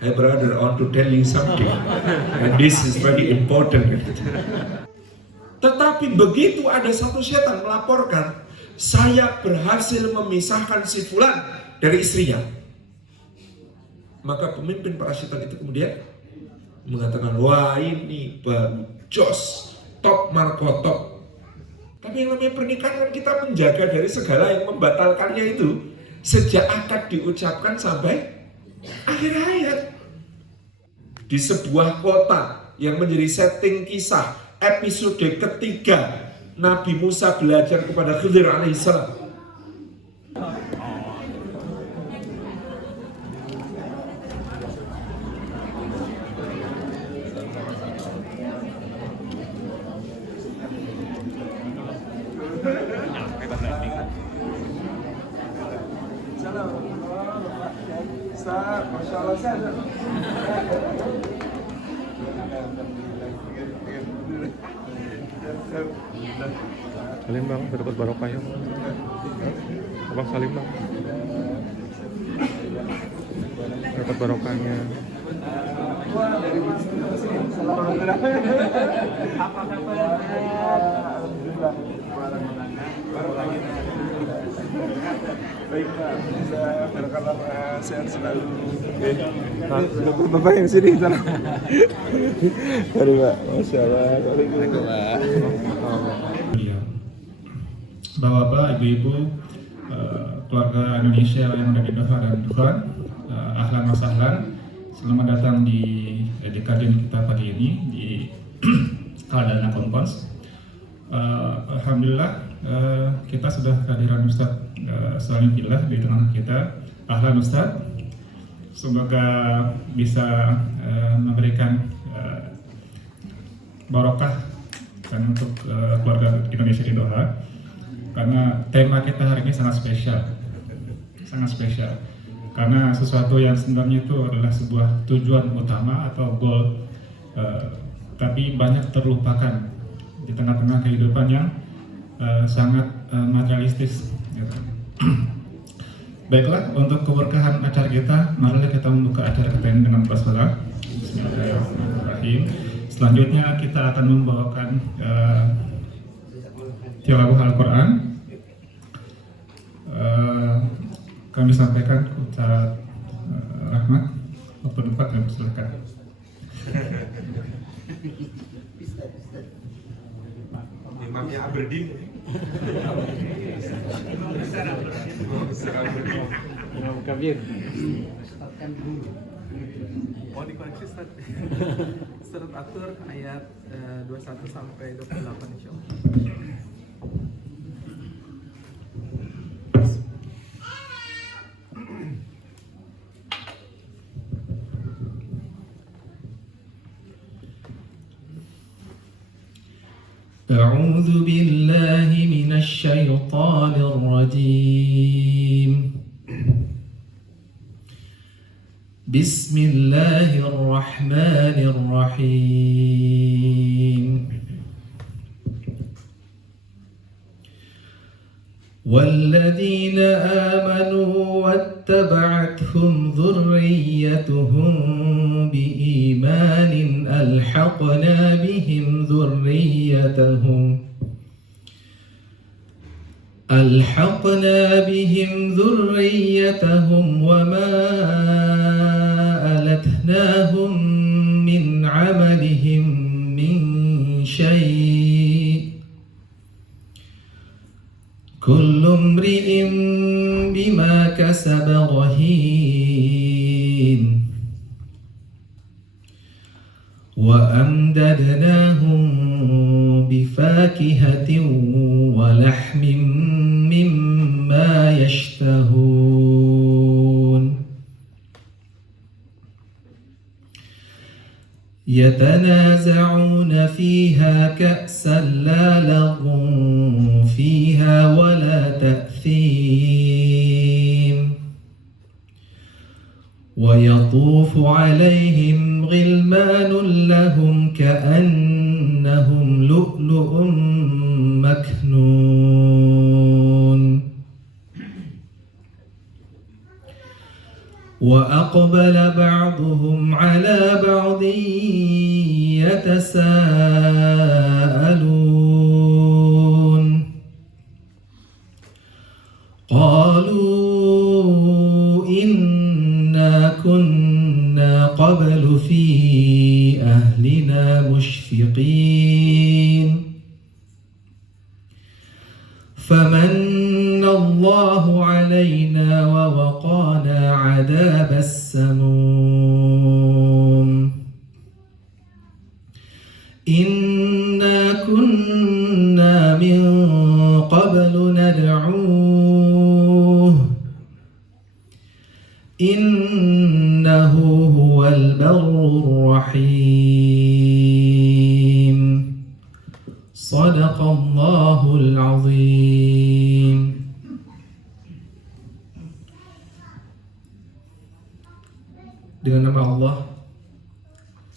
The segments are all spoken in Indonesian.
Hey brother, I want to tell you something, and this is very important. Tetapi begitu ada satu setan melaporkan, saya berhasil memisahkan si fulan dari istrinya, maka pemimpin para setan itu kemudian mengatakan, wah ini baru jos, top markotop. Tapi yang namanya pernikahan kan kita menjaga dari segala yang membatalkannya itu, sejak akad diucapkan sampai akhir hayat. Di sebuah kota yang menjadi setting kisah episode ketiga Nabi Musa belajar kepada Khidir alaihissalam. Salim bang, dapat barokah ya. Abang salim bang, dapat barokahnya. Baik Pak, barokah sehat selalu. Bapak yang sini sana. Mari Pak, Masya Allah. Bapak-bapak, ibu-ibu, keluarga Indonesia yang ada di Doha dan Dukhan, ahlan wa sahlan, selamat datang di kajian kita pagi ini di Al-Dana Conference. Alhamdulillah kita sudah kehadiran Ustaz Salim Billah di tengah kita. Ahlan Ustaz, semoga bisa memberikan barokah dan untuk keluarga Indonesia di Doha. Karena tema kita hari ini sangat spesial, karena sesuatu yang sebenarnya itu adalah sebuah tujuan utama atau goal, tapi banyak terlupakan di tengah-tengah kehidupan yang sangat materialistis. Gitu. Baiklah, untuk keberkahan acara kita, mari kita membuka acara kita ini dengan basmalah. Bismillahirrahmanirrahim. Selanjutnya kita akan membawakan tilawah Al-Quran. Kami sampaikan Ustaz Rahmat, waktu depan kami silakan. Imamnya Aberdeen. Imam Kabir. Mau dikoreksi Ustaz. Surat At-Tur ayat 21 sampai 28 insyaallah. أعوذ بالله من الشيطان الرجيم بسم الله الرحمن الرحيم والذين آمنوا واتبعتهم ذريتهم بإيمان ألحقنا بهم ذريتهم وما ألتناهم من عملهم من شيء كل امرئ بما كسب رهين وأمددناهم بفاكهة ولحم مما يشتهون يتنازعون فيها كأسا لا لغو فيها ولا تأثيم ويطوف عليهم غلمان لهم كأنهم لؤلؤ مكنون وأقبل بعضهم على بعض يتساءلون قالوا إنا كنا قبل في أهلنا مشفقين فمن الله علينا ووقانا عذاب السموم إنا كنا من قبل ندعوه إنه هو البر الرحيم صدق الله العظيم. Dengan nama Allah,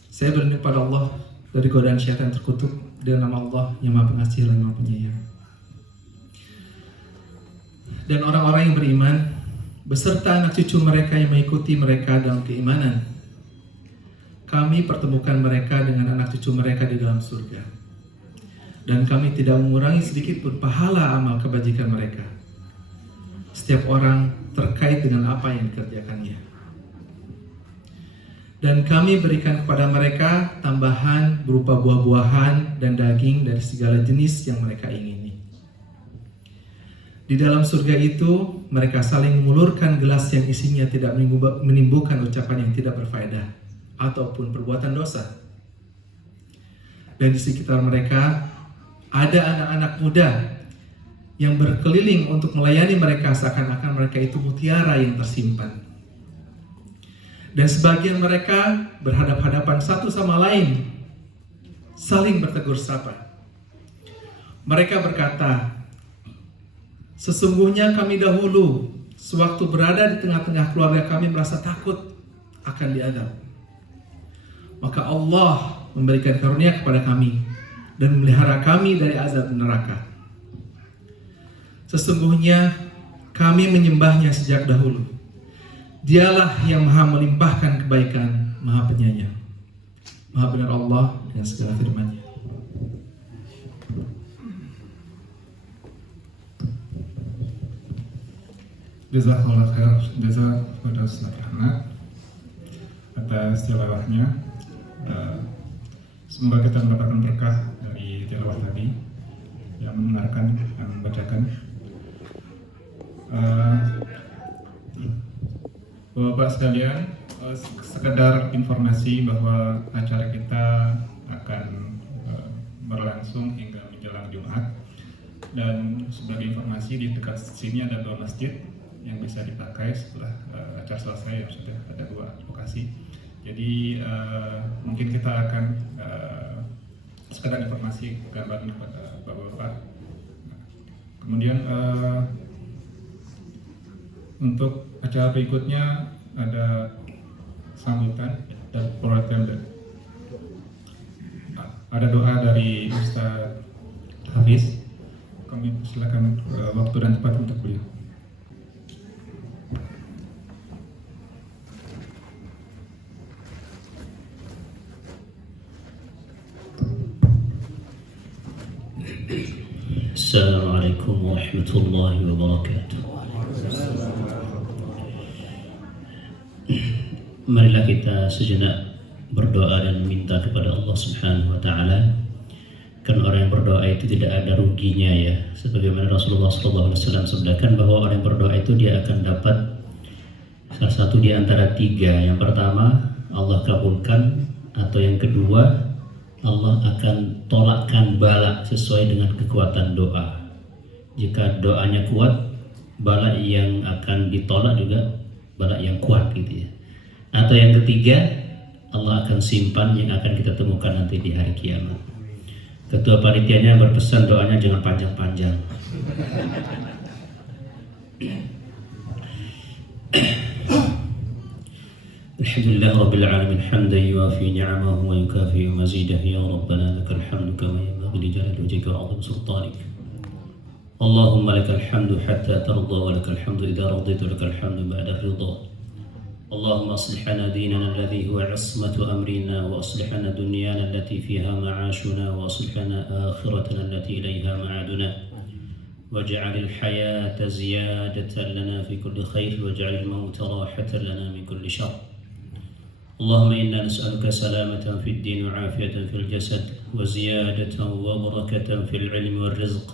saya berlindung pada Allah dari godaan syaitan terkutuk. Dengan nama Allah yang Maha Pengasih dan Maha Penyayang. Dan orang-orang yang beriman beserta anak cucu mereka yang mengikuti mereka dalam keimanan, kami pertemukan mereka dengan anak cucu mereka di dalam surga. Dan kami tidak mengurangi sedikit pun pahala amal kebajikan mereka. Setiap orang terkait dengan apa yang dikerjakannya. Dan kami berikan kepada mereka tambahan berupa buah-buahan dan daging dari segala jenis yang mereka ingini. Di dalam surga itu, mereka saling mengulurkan gelas yang isinya tidak menimbulkan ucapan yang tidak berfaedah ataupun perbuatan dosa. Dan di sekitar mereka ada anak-anak muda yang berkeliling untuk melayani mereka seakan-akan mereka itu mutiara yang tersimpan. Dan sebagian mereka berhadap-hadapan satu sama lain, saling bertegur sapa. Mereka berkata, sesungguhnya kami dahulu, sewaktu berada di tengah-tengah keluarga kami merasa takut akan diazab. Maka Allah memberikan karunia kepada kami dan memelihara kami dari azab neraka. Sesungguhnya kami menyembahnya sejak dahulu. Dialah yang maha melimpahkan kebaikan, maha penyayang. Maha benar Allah dengan segala firman-Nya. Jazakallah khair, jazak kepada Ustaz Ahmad atas tilawahnya. Semoga kita mendapatkan berkah dari tilawah tadi, yang mendengarkan dan membacakan. Bapak sekalian, sekedar informasi bahwa acara kita akan berlangsung hingga menjelang Jumat. Dan sebagai informasi, di dekat sini ada 2 masjid yang bisa dipakai setelah acara selesai, yang sudah ada 2 lokasi. Jadi mungkin kita akan sekedar informasi gambaran kepada Bapak-Bapak. Kemudian untuk acara berikutnya ada sambutan dan program. Ada doa dari Ustaz Hafiz. Kami silakan waktu dan tempat untuk beliau. Assalamualaikum warahmatullahi wabarakatuh. Marilah kita sejenak berdoa dan minta kepada Allah Subhanahu wa taala. Karena orang yang berdoa itu tidak ada ruginya ya. Sebagaimana Rasulullah SAW sabdakan bahwa orang yang berdoa itu dia akan dapat salah satu di antara 3. Yang pertama, Allah kabulkan, atau yang kedua, Allah akan tolakkan bala sesuai dengan kekuatan doa. Jika doanya kuat, bala yang akan ditolak juga bala yang kuat gitu ya. Atau yang ketiga, Allah akan simpan yang akan kita temukan nanti di hari kiamat. Ketua panitianya berpesan doanya jangan panjang-panjang. Alhamdulillah Rabbil Alamin hamdan yuwafi ni'amahu wa yukafi mazidah ya Rabbana lakal hamdu kama yanbaghi li jalali wajhika wa 'azimi sultanik. Allahumma lakal hamdu hatta tarda wa lakal hamdu idza radita wa lakal hamdu ba'da ridha. اللهم اصلح لنا ديننا الذي هو عصمة أمرنا، وأصلح لنا دنيانا التي فيها معاشنا، وأصلح لنا آخرتنا التي إليها معادنا، واجعل الحياة زيادة لنا في كل خير، واجعل الموت راحة لنا من كل شر. اللهم إنا نسألك سلامة في الدين وعافية في الجسد، وزيادة وبركة في العلم والرزق،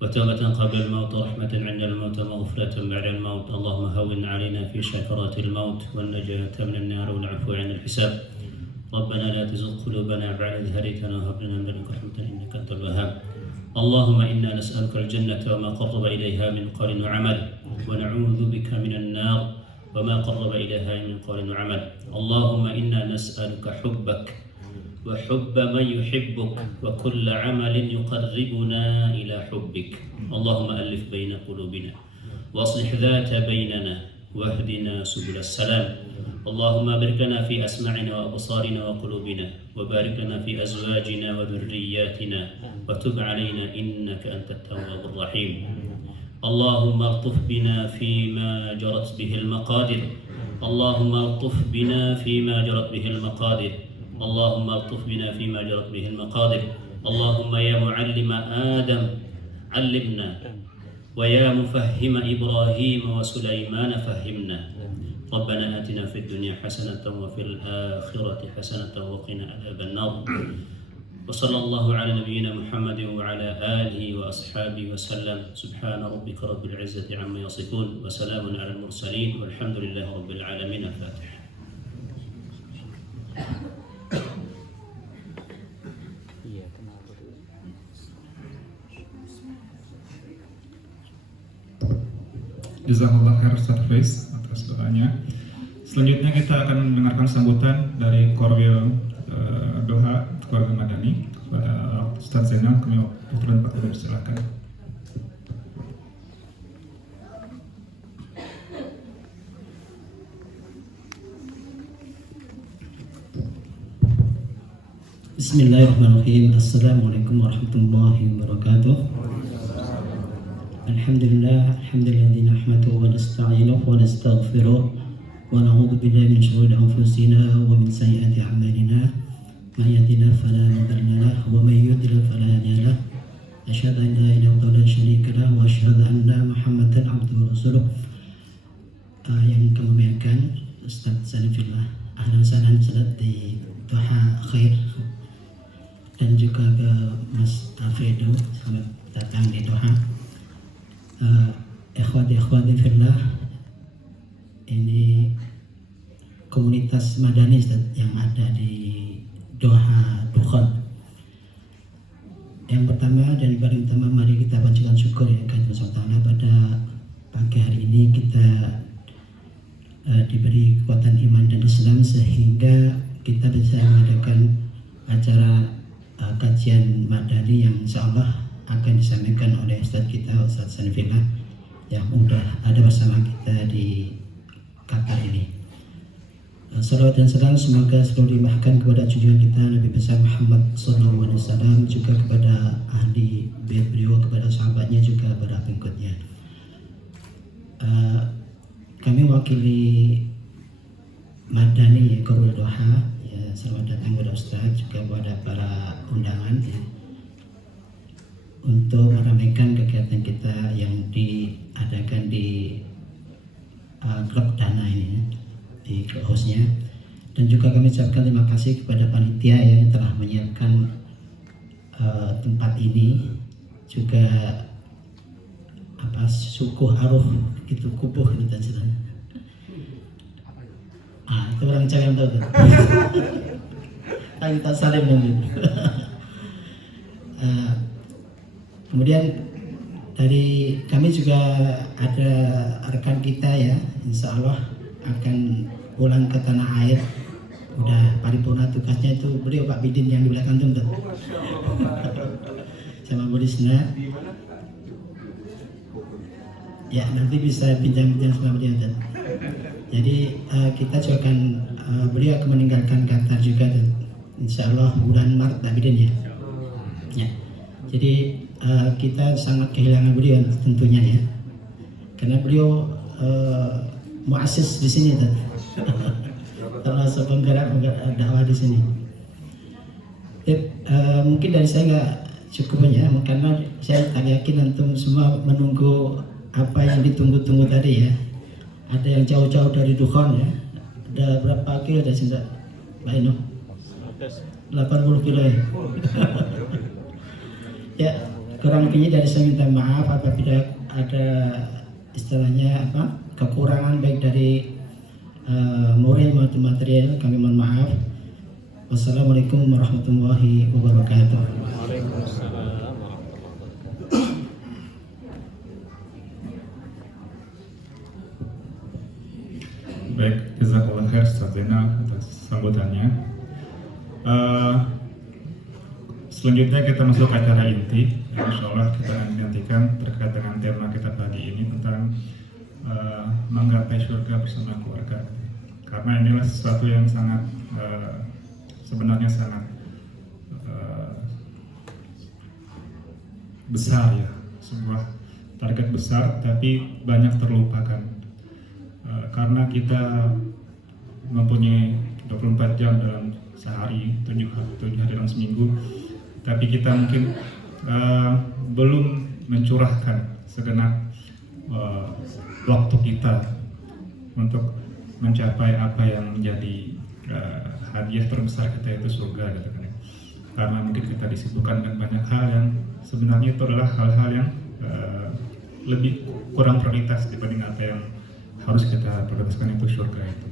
وتوبة قبل الموت، ورحمة عند الموت، ومغفرة بعد الموت. اللهم هون علينا في شكرات الموت، والنجاة من النار، والعفو عن الحساب. ربنا لا تزغ قلوبنا بعد إذ هديتنا، وهب لنا من لدنك رحمة إنك أنت الوهاب. اللهم إنا نسألك الجنة وما قرب إليها من قول وعمل، ونعوذ بك من النار وما قرب إليها من قول وعمل. اللهم إنا نسألك حبك وحب من يحبك، وكل عمل يقربنا إلى حبك. اللهم ألف بين قلوبنا، وأصلح ذات بيننا، واهدنا سبل السلام. اللهم بارك لنا في أسماعنا وأبصارنا وقلوبنا، وبارك لنا في أزواجنا وذرياتنا، وتب علينا إنك أنت التواب الرحيم. اللهم الطف بنا فيما جرت به المقادر، اللهم الطف بنا فيما جرت به المقادر، اللهم الطف بنا فيما جرت به المقادر. اللهم يا معلم آدم علمنا، ويا مفهم إبراهيم وسليمان فهمنا. ربنا آتنا في الدنيا حسنة وفي الآخرة حسنة وقنا عذاب النار. وصلى الله على نبينا محمد وعلى آله وأصحابه وسلم. سبحان ربك رب العزة عما يصفون، وسلام على المرسلين، والحمد لله رب العالمين. الفاتحة. Jazakallah khair Ustaz Faiz atas doanya. Selanjutnya kita akan mendengarkan sambutan dari Korwil Doha Keluarga Madani kepada Ustaz Zainal. Kami putra 4 silakan. Bismillahirrahmanirrahim. Assalamualaikum warahmatullahi wabarakatuh. Alhamdulillah, alhamdulillah nahmaduhu wa nasta'inuhu wa nastaghfiruh wa na'udzu billahi min shururi anfusina wa min sayyiati a'malina. May yahdihillahu fala mudilla lahu wa may yudlil fala hadiya lahu. Asyhadu an la ilaha illallah la syarika lahu wa asyhadu anna Muhammadan abduhu wa rasuluh. Yang kami muliakan Ustaz Sanifillah, ahlan salam salat di Doha Khair, dan juga ke Mas Alfredo selamat datang di Doha. Ikhwati fillah, ini komunitas Madani yang ada di Doha Dukhan. Yang pertama dan paling utama, mari kita panjatkan syukur ya kepada Allah pada pagi hari ini kita diberi kekuatan iman dan Islam sehingga kita bisa mengadakan acara kajian Madani yang insyaallah akan disampaikan oleh Ustaz kita, Ustaz Sanifillah, yang sudah ada bersama kita di Qatar ini. Salawat dan salam semoga selalu dimahkan kepada junjungan kita Nabi besar Muhammad SAW, juga kepada ahli bait beliau, kepada sahabatnya, juga kepada pengikutnya. Kami mewakili Madani Korwil Doha, ya, selamat datang kepada Ustaz, juga kepada para undangan ya, untuk meramaikan kegiatan kita yang diadakan di klub Dana ini, di hostnya. Dan juga kami ucapkan terima kasih kepada panitia yang telah menyiapkan tempat ini, juga suku aruh gitu, kubuh gitu dan sebagainya. Itu orang Jawa yang tahu kan? Kita salim nanti. Kemudian dari kami juga ada rekan kita ya, insya Allah akan pulang ke tanah air. Udah paripurna tugasnya itu beliau Pak Bidin yang di belakang itu, sama Bu Risna. Ya nanti bisa pinjam-pinjam sama beliau. Jadi kita juga akan beliau akan meninggalkan Qatar juga, insya Allah bulan Maret Pak Bidin ya. Ya. Jadi kita sangat kehilangan beliau tentunya ya, karena beliau muassis di sini termasuk penggerak dakwah di sini. Mungkin dari saya nggak cukup ya, karena saya tak yakin antum semua menunggu apa yang ditunggu-tunggu tadi ya. Ada yang jauh-jauh dari Dukhon ya. Ada berapa kilo dari sini, Pak Ino? 80 kilo ya. Ya, kurang lebihnya dari saya minta maaf apabila ada istilahnya kekurangan baik dari moral maupun material, kami mohon maaf. Wassalamualaikum warahmatullahi wabarakatuh. Baik, jazakallah khair Ustaz Zainal atas sambutannya. Selanjutnya kita masuk ke acara inti. Insya Allah kita nantikan terkait dengan tema kita pagi ini tentang menggapai surga bersama keluarga. Karena inilah sesuatu yang sangat sebenarnya sangat besar ya, sebuah target besar tapi banyak terlupakan karena kita mempunyai 24 jam dalam sehari, 7 hari dalam seminggu, tapi kita mungkin belum mencurahkan segenap waktu kita untuk mencapai apa yang menjadi hadiah terbesar kita, yaitu surga gitu kan. Karena mungkin kita disibukkan dengan banyak hal yang sebenarnya itu adalah hal-hal yang lebih kurang prioritas dibanding apa yang harus kita prioritaskan, itu surga itu.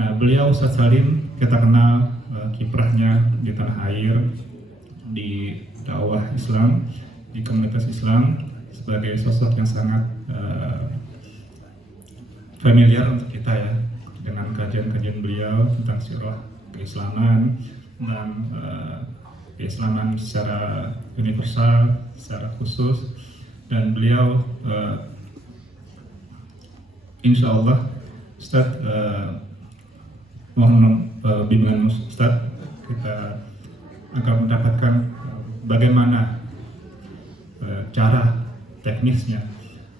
Nah, beliau Ustaz Salim kita kenal kiprahnya di tanah air, di dakwah Islam, di komunitas Islam sebagai sosok yang sangat familiar untuk kita ya, dengan kajian-kajian beliau tentang sirah keislaman, tentang keislaman secara universal, secara khusus, dan beliau insya Allah Ustaz mohon bimbingan Ustaz, kita akan mendapatkan bagaimana cara teknisnya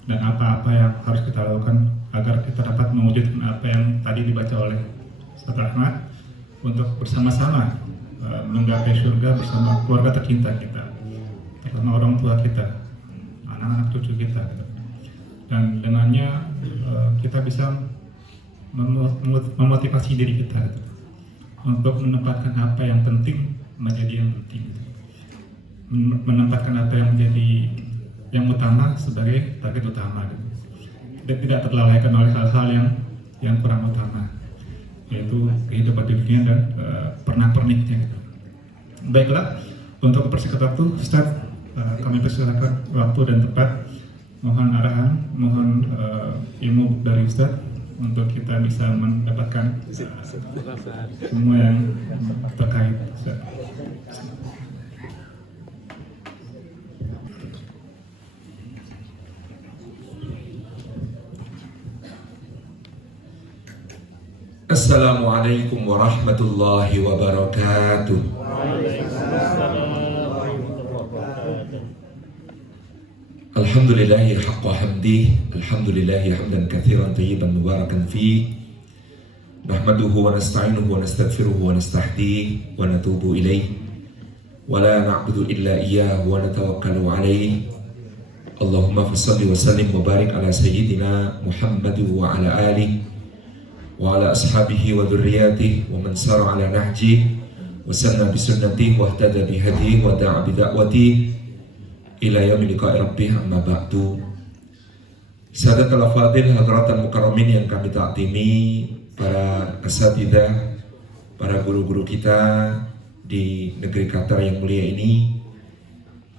dan apa-apa yang harus kita lakukan agar kita dapat mewujudkan apa yang tadi dibaca oleh Ustaz Rahmat untuk bersama-sama menggapai surga bersama keluarga tercinta kita, terutama orang tua kita, anak-anak cucu kita, dan dengannya kita bisa memotivasi diri kita untuk menempatkan apa yang penting menjadi yang penting, menempatkan apa yang menjadi yang utama sebagai target utama dan tidak terlalaikan oleh hal-hal yang kurang utama, yaitu kehidupan di dunia dan pernak-perniknya. Baiklah, untuk mempersingkat waktu, Ustaz, kami persilakan waktu dan tempat. Mohon arahan, mohon ilmu dari Ustaz untuk kita bisa mendapatkan semua yang terkait. Ustaz. Assalamualaikum warahmatullahi wabarakatuh. Alhamdulillahi haqqa hamdih, alhamdulillahi hamdan katsiran tayyiban mubarakan fih. Nahmaduhu wa nasta'inuhu wa nastaghfiruhu wa nastahdihi wa natubu ilaih. Wa la na'budu illa iyyahu wa natawakkalu alaih. Allahumma fassalli wa sallim wa barik ala sayyidina Muhammad wa ala alihi wa ala ashabihi wa dhurriyyatihi wa man sara ala nahjihi wa sanna bi sunnatihi wa ihtada bi hadihi wa da'a bi da'watihi ila yaumil liqa'i rabbih, amma ba'du. Sadatul fadil hadratan mukarramin yang kami taktimi, para asatidzah, para guru-guru kita di negeri Qatar yang mulia ini,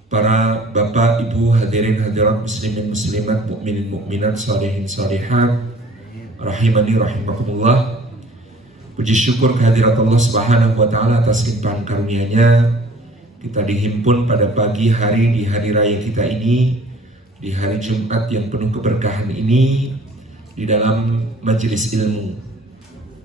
para bapak, ibu, hadirin hadirat, muslimin muslimat, mukminin mukminat, salihin salihat, rahimani rahimakumullah. Puji syukur kehadirat Allah Subhanahu wa taala atas limpahan karunia-Nya kita dihimpun pada pagi hari di hari raya kita ini, di hari Jumat yang penuh keberkahan ini, di dalam majelis ilmu.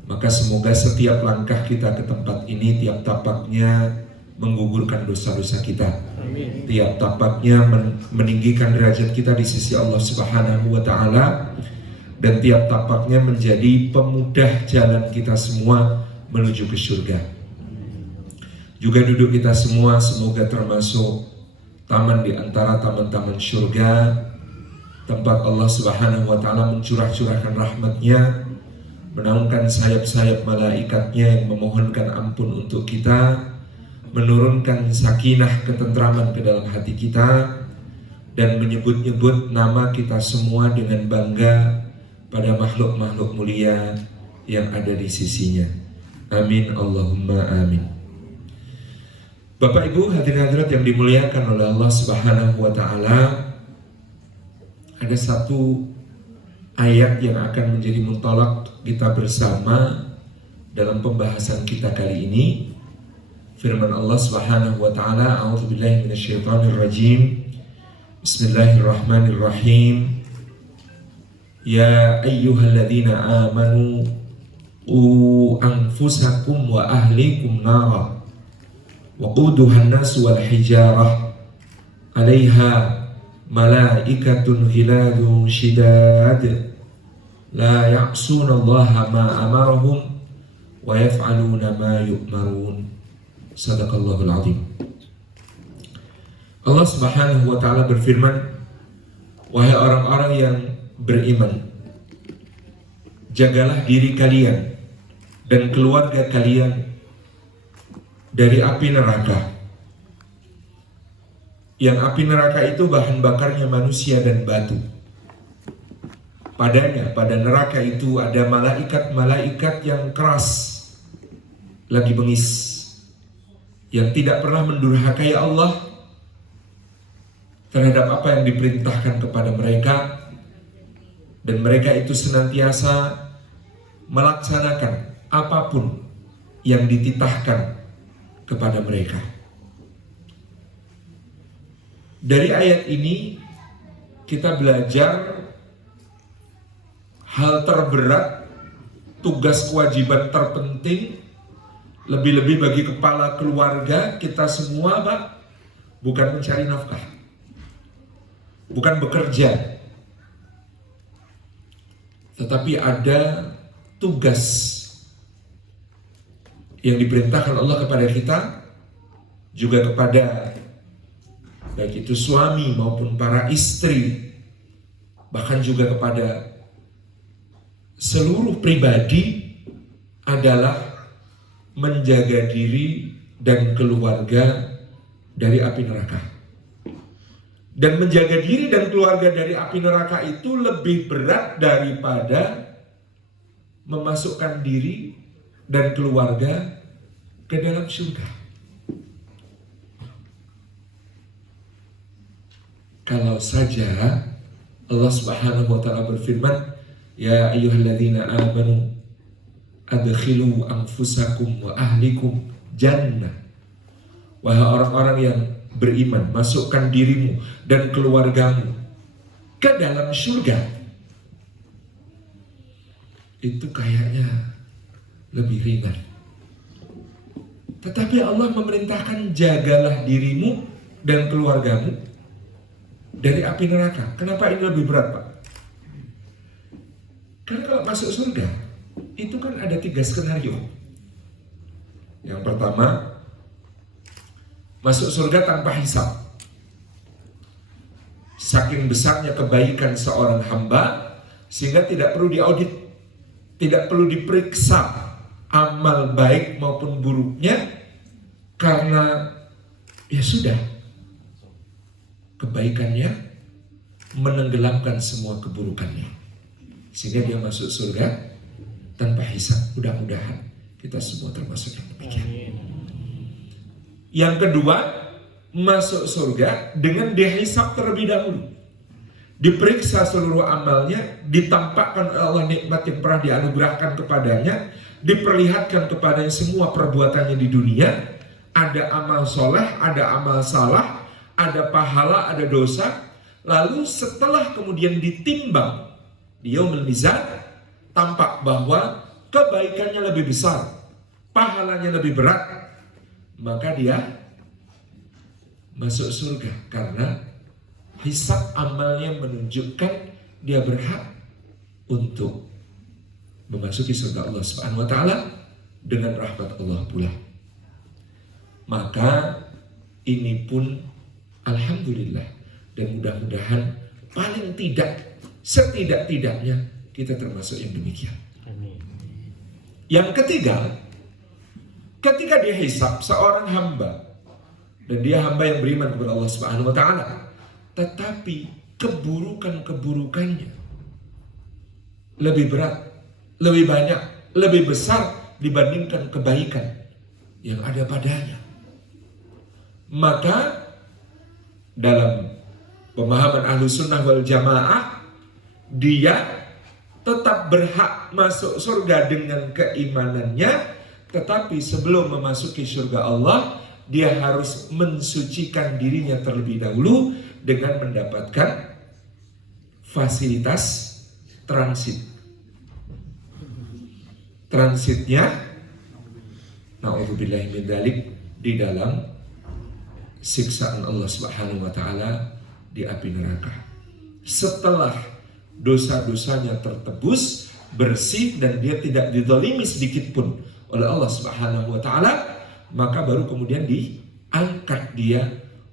Maka semoga setiap langkah kita ke tempat ini, tiap tapaknya menggugurkan dosa-dosa kita. Amin. Tiap tapaknya meninggikan derajat kita di sisi Allah Subhanahu wa taala, dan tiap tapaknya menjadi pemudah jalan kita semua menuju ke surga. Juga duduk kita semua semoga termasuk taman di antara taman-taman surga, tempat Allah Subhanahu wa Ta'ala mencurah-curahkan rahmatnya, menaungkan sayap-sayap malaikatnya yang memohonkan ampun untuk kita, menurunkan sakinah ketentraman ke dalam hati kita, dan menyebut-nyebut nama kita semua dengan bangga pada makhluk-makhluk mulia yang ada di sisinya. Amin Allahumma amin. Bapak Ibu hadirin hadirat yang dimuliakan oleh Allah Subhanahu wa Ta'ala, ada satu ayat yang akan menjadi muntolak kita bersama dalam pembahasan kita kali ini. Firman Allah Subhanahu wa Ta'ala, a'udzubillahi minasyaitonirrajim. Bismillahirrahmanirrahim. Ya ayyuhalladzina amanu qu anfusakum wa ahlikum nara waquduhan nas wal hijarah 'alaiha malaikatun ghiladun shidad la ya'suna Allaha ma amarahum wa yaf'aluna ma yu'marun. Sadaqallahul azim. Allah Subhanahu wa Ta'ala berfirman, wahai orang-orang yang beriman, jagalah diri kalian dan keluarga kalian dari api neraka. Yang api neraka itu bahan bakarnya manusia dan batu. Padanya, pada neraka itu ada malaikat-malaikat yang keras, lagi bengis, yang tidak pernah mendurhakai Allah terhadap apa yang diperintahkan kepada mereka, dan mereka itu senantiasa melaksanakan apapun yang dititahkan kepada mereka. Dari ayat ini kita belajar hal terberat, tugas kewajiban terpenting, lebih-lebih bagi kepala keluarga kita semua, Pak, bukan mencari nafkah, bukan bekerja, tetapi ada tugas yang diperintahkan Allah kepada kita, juga kepada baik itu suami maupun para istri, bahkan juga kepada seluruh pribadi, adalah menjaga diri dan keluarga dari api neraka. Dan menjaga diri dan keluarga dari api neraka itu lebih berat daripada memasukkan diri dan keluarga ke dalam surga. Kalau saja Allah Subhanahu wa Ta'ala berfirman, ya ayyuhalladzina amanu adkhilu anfusakum wa ahlikum jannah. Wahai orang-orang yang beriman, masukkan dirimu dan keluargamu ke dalam surga. Itu kayaknya lebih ringan. Tetapi Allah memerintahkan jagalah dirimu dan keluargamu dari api neraka. Kenapa ini lebih berat, Pak? Karena kalau masuk surga itu kan ada 3 skenario. Yang pertama, masuk surga tanpa hisab. Saking besarnya kebaikan seorang hamba sehingga tidak perlu diaudit, tidak perlu diperiksa amal baik maupun buruknya, karena ya sudah, kebaikannya menenggelamkan semua keburukannya, sehingga dia masuk surga tanpa hisab. Mudah-mudahan kita semua termasuk yang demikian. Yang kedua, masuk surga dengan dihisab terlebih dahulu, diperiksa seluruh amalnya, ditampakkan oleh Allah nikmat yang pernah dianugerahkan kepadanya, diperlihatkan kepadanya semua perbuatannya di dunia. Ada amal soleh, ada amal salah, ada pahala, ada dosa. Lalu setelah kemudian ditimbang di yaumul mizan, tampak bahwa kebaikannya lebih besar, pahalanya lebih berat, maka dia masuk surga karena hisab amalnya menunjukkan dia berhak untuk memasuki surga Allah Subhanahu wa taala dengan rahmat Allah pula. Maka ini pun alhamdulillah, dan mudah-mudahan paling tidak, setidak-tidaknya kita termasuk yang demikian. Yang ketiga, ketika dihisab seorang hamba, dan dia hamba yang beriman kepada Allah Subhanahu wa taala, tetapi keburukan-keburukannya lebih berat, lebih banyak, lebih besar dibandingkan kebaikan yang ada padanya, maka dalam pemahaman Ahlus Sunnah wal Jamaah, dia tetap berhak masuk surga dengan keimanannya, tetapi sebelum memasuki surga Allah, dia harus mensucikan dirinya terlebih dahulu dengan mendapatkan fasilitas transit. Transitnya, na'udzubillahi min dzalik, di dalam siksaan Allah Subhanahu wa taala di api neraka. Setelah dosa-dosanya tertebus, bersih, dan dia tidak dizalimi sedikit pun oleh Allah Subhanahu wa taala, maka baru kemudian diangkat dia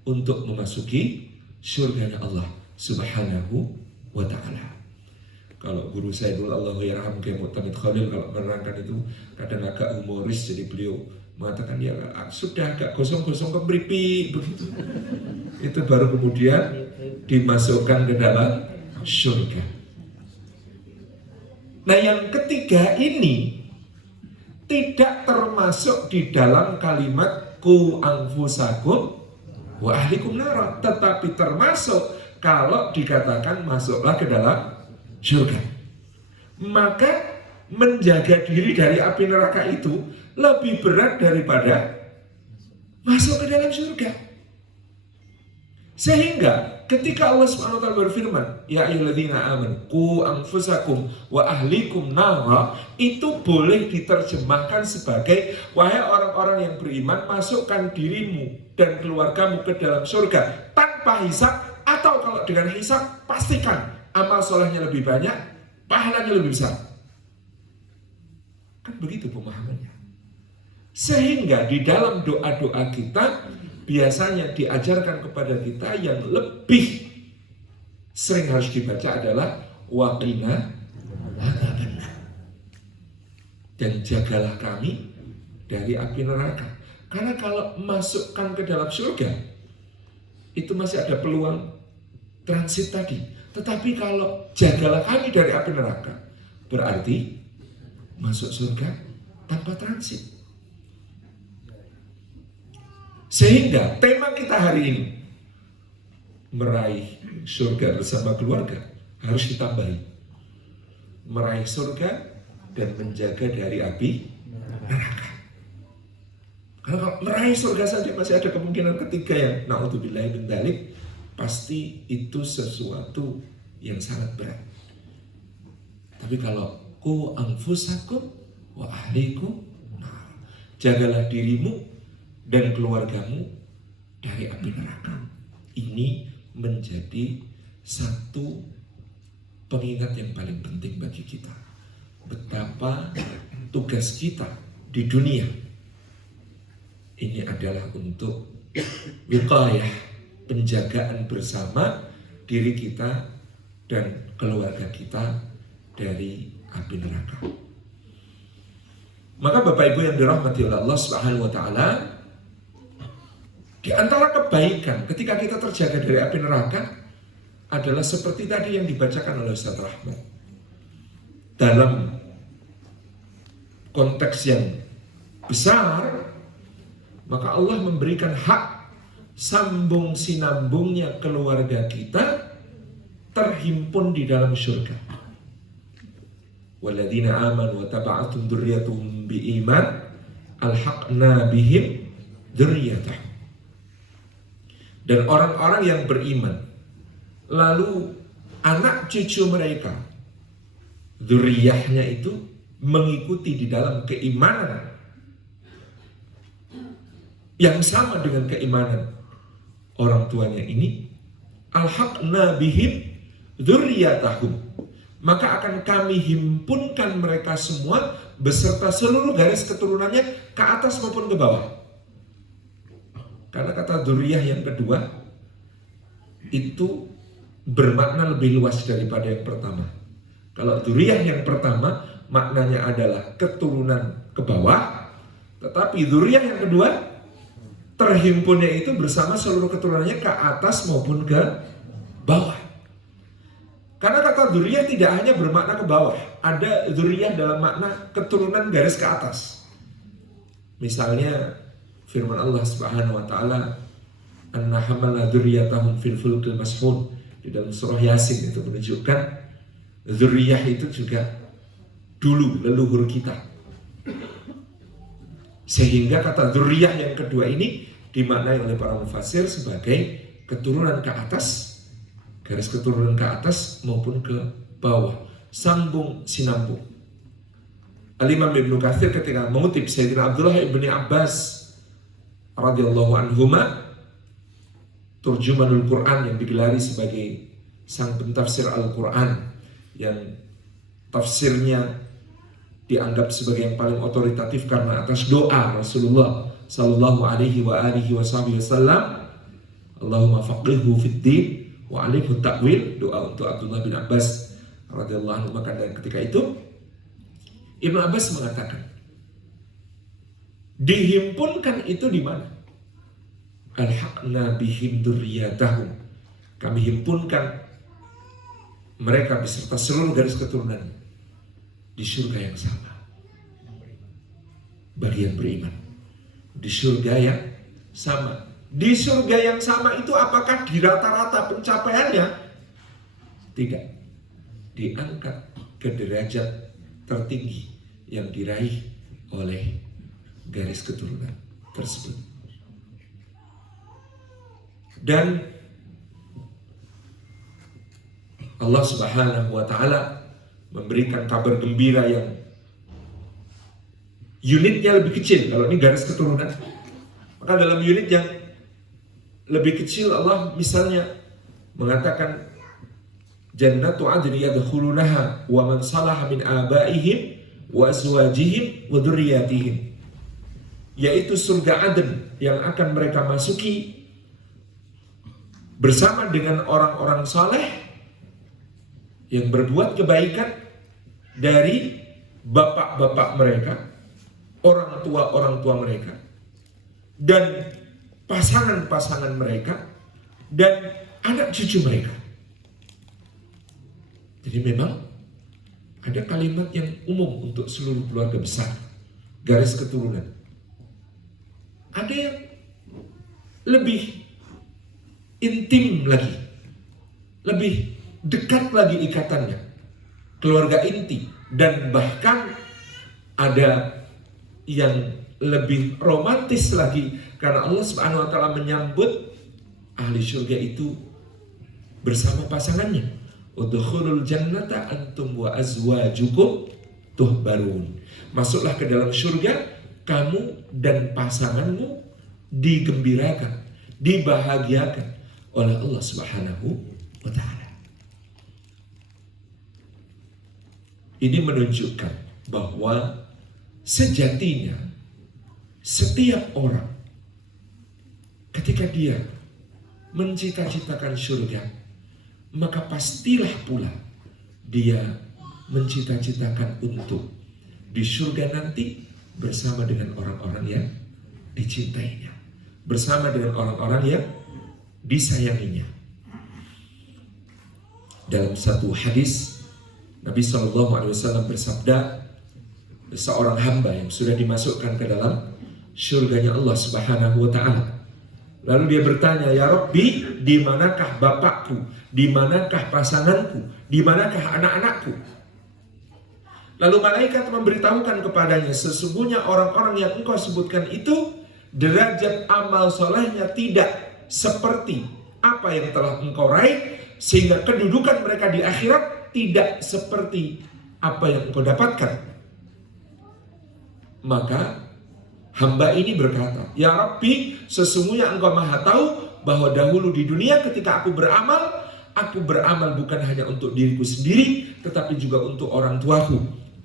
untuk memasuki surganya Allah Subhanahu wa taala. Kalau guru saya dulu, Allahyarham Kiai Mu'tamid Khalil, kalau menerangkan itu kadang agak humoris, jadi beliau mengatakan ya sudah agak gosong-gosong kemripi begitu. Itu baru kemudian dimasukkan ke dalam surga. Nah, yang ketiga ini tidak termasuk di dalam kalimat ku anfusakum wa ahlikum nar, tetapi termasuk kalau dikatakan masuklah ke dalam surga. Maka menjaga diri dari api neraka itu lebih berat daripada masuk ke dalam surga. Sehingga ketika Allah Subhanahu wa taala berfirman, ya ayyuhalladzina amanu qu anfusakum wa ahlikum nara, itu boleh diterjemahkan sebagai wahai orang-orang yang beriman, masukkan dirimu dan keluargamu ke dalam surga tanpa hisab, atau kalau dengan hisab pastikan amal solehnya lebih banyak, pahalanya lebih besar. Kan begitu pemahamannya. Sehingga di dalam doa-doa kita biasanya diajarkan kepada kita yang lebih sering harus dibaca adalah waqina adzabannar, dan jagalah kami dari api neraka. Karena kalau masukkan ke dalam surga itu masih ada peluang transit tadi. Tetapi kalau jagalah kami dari api neraka, berarti masuk surga tanpa transit. Sehingga tema kita hari ini, meraih surga bersama keluarga, harus ditambahi meraih surga dan menjaga dari api neraka. Karena kalau meraih surga saja masih ada kemungkinan ketiga yang na'udzubillahi min dzalik, pasti itu sesuatu yang sangat berat. Tapi kalau ku anfusakum wa ahlikum nar, jagalah dirimu dan keluargamu dari api neraka. Ini menjadi satu pengingat yang paling penting bagi kita. Betapa tugas kita di dunia ini adalah untuk wiqayah, penjagaan bersama diri kita dan keluarga kita dari api neraka. Maka Bapak Ibu yang dirahmati oleh Allah Subhanahu wa taala, di antara kebaikan ketika kita terjaga dari api neraka adalah seperti tadi yang dibacakan oleh Ustaz Rahmat. Dalam konteks yang besar, maka Allah memberikan hak sambung sinambungnya keluarga kita terhimpun di dalam surga. Walladzina amanu wa taba'athum dzurriyyatuhum biiman alhaqna bihim dzurriyyatahum. Dan orang-orang yang beriman, lalu anak cucu mereka, dzurriyyahnya itu mengikuti di dalam keimanan yang sama dengan keimanan orang tuanya ini, alhaqna bihim dzurriyyatahum, maka akan kami himpunkan mereka semua beserta seluruh garis keturunannya ke atas maupun ke bawah. Karena kata dzurriyyah yang kedua itu bermakna lebih luas daripada yang pertama. Kalau dzurriyyah yang pertama maknanya adalah keturunan ke bawah, tetapi dzurriyyah yang kedua terhimpunnya itu bersama seluruh keturunannya ke atas maupun ke bawah. Karena kata dzurriyyah tidak hanya bermakna ke bawah, ada dzurriyyah dalam makna keturunan garis ke atas. Misalnya firman Allah Subhanahu wa taala, "Anna hamala dzurriyyatahum fil fulkil mashhun." Di dalam surah Yasin itu menunjukkan dzurriyyah itu juga dulu leluhur kita. Sehingga kata dzurriyyah yang kedua ini dimaknai oleh para mufassir sebagai keturunan ke atas, garis keturunan ke atas maupun ke bawah, sambung sinambung. Al-Imam Ibnu Katsir ketika mengutip Sayyidina Abdullah ibni Abbas radhiyallahu anhuma, turjumanul Quran yang digelari sebagai sang pentafsir Al-Quran, yang tafsirnya dianggap sebagai yang paling otoritatif karena atas doa Rasulullah sallallahu alaihi wa alihi wasallam, Allahumma faqihhu fid din wa alimhu ta'wil, doa untuk Abdullah bin Abbas radhiyallahu anhu. Maka dan ketika itu Ibnu Abbas mengatakan, dihimpunkan itu di mana? Alhaqna bihim dzurriyyatahum, kami himpunkan mereka beserta seluruh garis keturunan di surga yang sama. Bagian beriman di surga yang sama. Di surga yang sama itu apakah di rata-rata pencapaiannya? Tidak. Diangkat ke derajat tertinggi yang diraih oleh garis keturunan tersebut. Dan Allah Subhanahu wa taala memberikan kabar gembira yang unitnya lebih kecil. Kalau ini garis keturunan, maka dalam unit yang lebih kecil Allah misalnya mengatakan jannatu adni yadkhulunaha wa man salaha min abaihim wa azwajihim wa dzurriyyatihim, yaitu surga Aden yang akan mereka masuki bersama dengan orang-orang saleh yang berbuat kebaikan dari bapak-bapak mereka, orang tua mereka, dan pasangan-pasangan mereka, dan anak cucu mereka. Jadi memang ada kalimat yang umum untuk seluruh keluarga besar, garis keturunan. Ada yang lebih intim lagi, lebih dekat lagi ikatannya, keluarga inti, dan bahkan ada yang lebih romantis lagi karena Allah Subhanahu wa taala menyambut ahli surga itu bersama pasangannya. Udkhulul jannata antum wa azwajukum tuhbarun. Masuklah ke dalam surga, kamu dan pasanganmu digembirakan, dibahagiakan oleh Allah Subhanahu wa taala. Ini menunjukkan bahwa sejatinya setiap orang ketika dia mencita-citakan surga, maka pastilah pula dia mencita-citakan untuk di surga nanti bersama dengan orang-orang yang dicintainya, bersama dengan orang-orang yang disayanginya. Dalam satu hadis Nabi SAW bersabda, seorang hamba yang sudah dimasukkan ke dalam surganya Allah Subhanahu wa taala. Lalu dia bertanya, "Ya Rabbi, di manakah bapakku? Di manakah pasanganku? Di manakah anak-anakku?" Lalu malaikat memberitahukan kepadanya, sesungguhnya orang-orang yang engkau sebutkan itu derajat amal solehnya tidak seperti apa yang telah engkau raih, sehingga kedudukan mereka di akhirat tidak seperti apa yang engkau dapatkan. Maka hamba ini berkata, "Ya Rabbi, sesungguhnya engkau maha tahu bahwa dahulu di dunia ketika aku beramal, Aku beramal bukan hanya untuk diriku sendiri, tetapi juga untuk orang tuaku,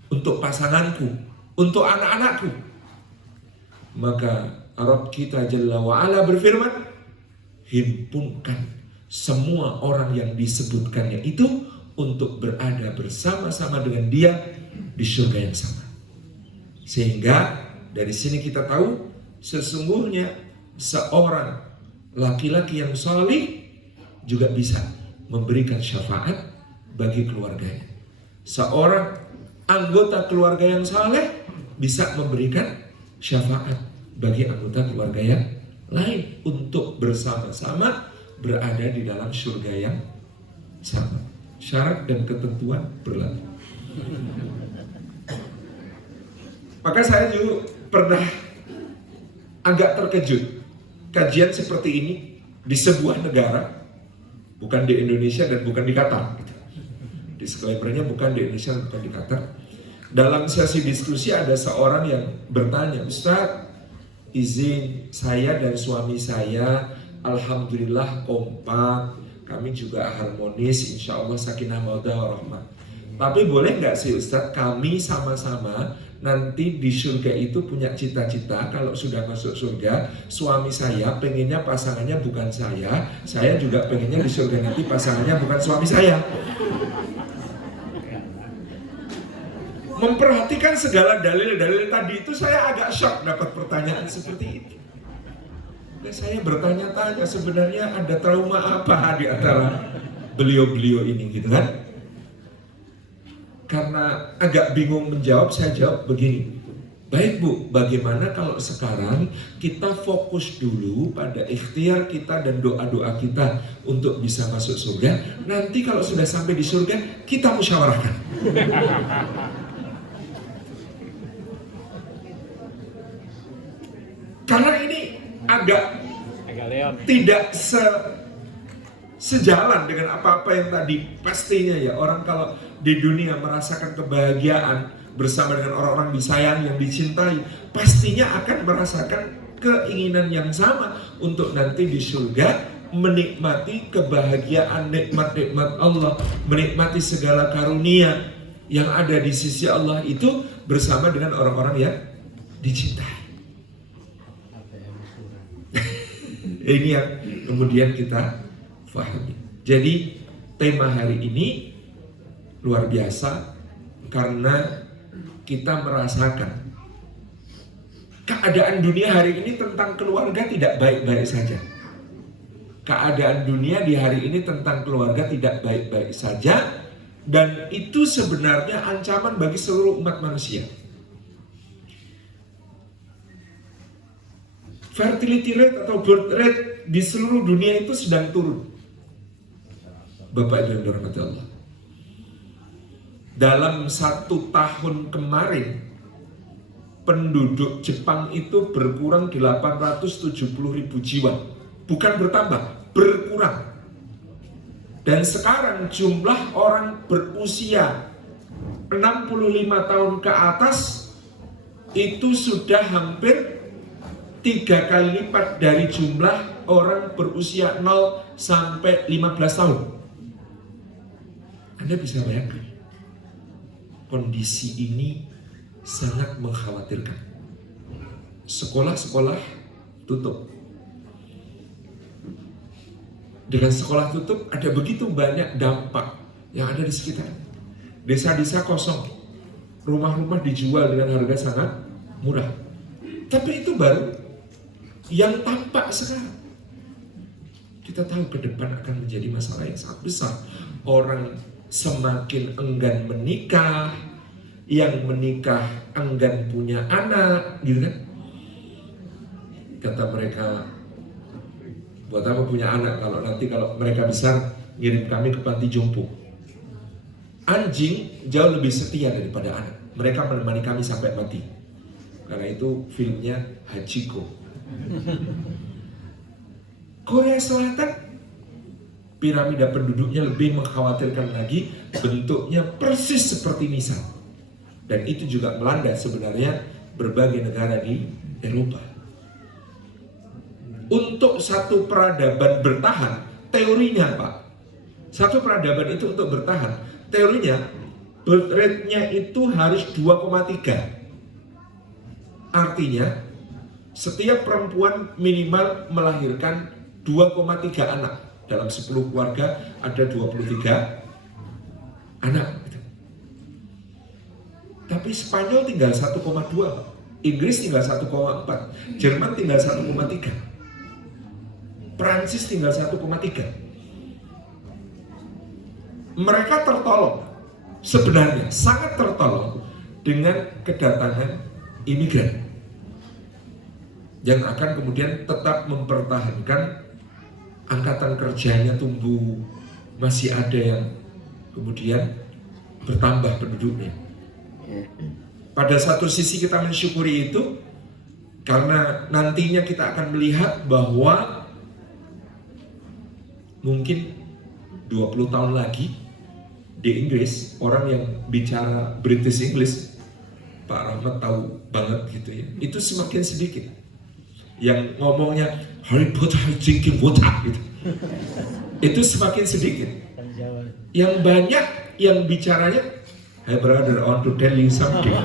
untuk pasanganku, untuk anak-anakku. Maka Rabb kita Jalla wa'ala berfirman, himpunkan semua orang yang disebutkannya itu untuk berada bersama-sama dengan dia di surga yang sama. Sehingga dari sini kita tahu sesungguhnya seorang laki-laki yang salih juga bisa memberikan syafaat bagi keluarganya. Seorang anggota keluarga yang saleh bisa memberikan syafaat bagi anggota keluarga yang lain untuk bersama-sama berada di dalam surga yang sama. Syarat dan ketentuan berlaku. Maka saya juga pernah agak terkejut kajian seperti ini di sebuah negara, bukan di Indonesia dan bukan di Qatar. Disclaimer-nya bukan di Indonesia dan bukan di Qatar. Dalam sesi diskusi ada seorang yang bertanya, Ustaz, izin saya dan suami saya alhamdulillah kompak, kami juga harmonis, insya Allah sakinah mawaddah warahmah. Tapi boleh nggak sih Ustaz, kami sama-sama nanti di surga itu punya cita-cita, kalau sudah masuk surga, suami saya pengennya pasangannya bukan saya juga pengennya di surga nanti pasangannya bukan suami saya. Memperhatikan segala dalil-dalil tadi itu saya agak shock dapat pertanyaan seperti itu. Dan saya bertanya-tanya sebenarnya ada trauma apa di antara beliau-beliau ini gitu kan. Karena agak bingung menjawab, saya jawab begini. Baik Bu, bagaimana kalau sekarang kita fokus dulu pada ikhtiar kita dan doa-doa kita untuk bisa masuk surga. Nanti kalau sudah sampai di surga, kita musyawarahkan. Karena ini agak tidak sejalan dengan apa-apa yang tadi. Pastinya ya, orang kalau di dunia merasakan kebahagiaan bersama dengan orang-orang disayang, yang dicintai, pastinya akan merasakan keinginan yang sama untuk nanti di surga menikmati kebahagiaan, nikmat-nikmat Allah, menikmati segala karunia yang ada di sisi Allah itu bersama dengan orang-orang yang dicintai. Ini yang kemudian kita pahami. Jadi tema hari ini luar biasa karena kita merasakan keadaan dunia hari ini tentang keluarga tidak baik-baik saja. Keadaan dunia di hari ini tentang keluarga tidak baik-baik saja, dan itu sebenarnya ancaman bagi seluruh umat manusia. Fertility rate atau birth rate di seluruh dunia itu sedang turun. Bapak Ibu yang dirahmati Allah. Dalam 1 tahun kemarin, penduduk Jepang itu berkurang 870.000 jiwa. Bukan bertambah, berkurang. Dan sekarang jumlah orang berusia 65 tahun ke atas itu sudah hampir 3 kali lipat dari jumlah orang berusia 0 sampai 15 tahun. Anda bisa bayangkan, kondisi ini sangat mengkhawatirkan. Sekolah-sekolah tutup. Dengan sekolah tutup ada begitu banyak dampak yang ada di sekitar. Desa-desa kosong, rumah-rumah dijual dengan harga sangat murah. Tapi itu baru yang tampak sekarang. Kita tahu ke depan akan menjadi masalah yang sangat besar. Orang semakin enggan menikah, yang menikah enggan punya anak, gitu kan? Kata mereka, buat apa punya anak kalau nanti kalau mereka besar ngirim kami ke panti jompo. Anjing jauh lebih setia daripada anak. Mereka menemani kami sampai mati. Karena itu filmnya Hachiko. Korea Selatan, piramida penduduknya lebih mengkhawatirkan lagi, bentuknya persis seperti nisan. Dan itu juga melanda sebenarnya berbagai negara di Eropa. Untuk satu peradaban bertahan, teorinya Pak, Satu peradaban itu untuk bertahan, teorinya birth rate-nya itu harus 2,3. Artinya setiap perempuan minimal melahirkan 2,3 anak. Dalam 10 keluarga ada 23 anak. Tapi Spanyol tinggal 1,2, Inggris tinggal 1,4, Jerman tinggal 1,3, Prancis tinggal 1,3. Mereka tertolong, sebenarnya sangat tertolong dengan kedatangan imigran yang akan kemudian tetap mempertahankan angkatan kerjanya tumbuh, masih ada yang kemudian bertambah penduduknya. Pada satu sisi kita mensyukuri itu, karena nantinya kita akan melihat bahwa mungkin 20 tahun lagi di Inggris, orang yang bicara British English, Pak Rahmat tahu banget gitu ya, itu semakin sedikit. Yang ngomongnya Harry Potter drinking water gitu, itu semakin sedikit. Yang banyak yang bicaranya, hey brother, I want to tell you something,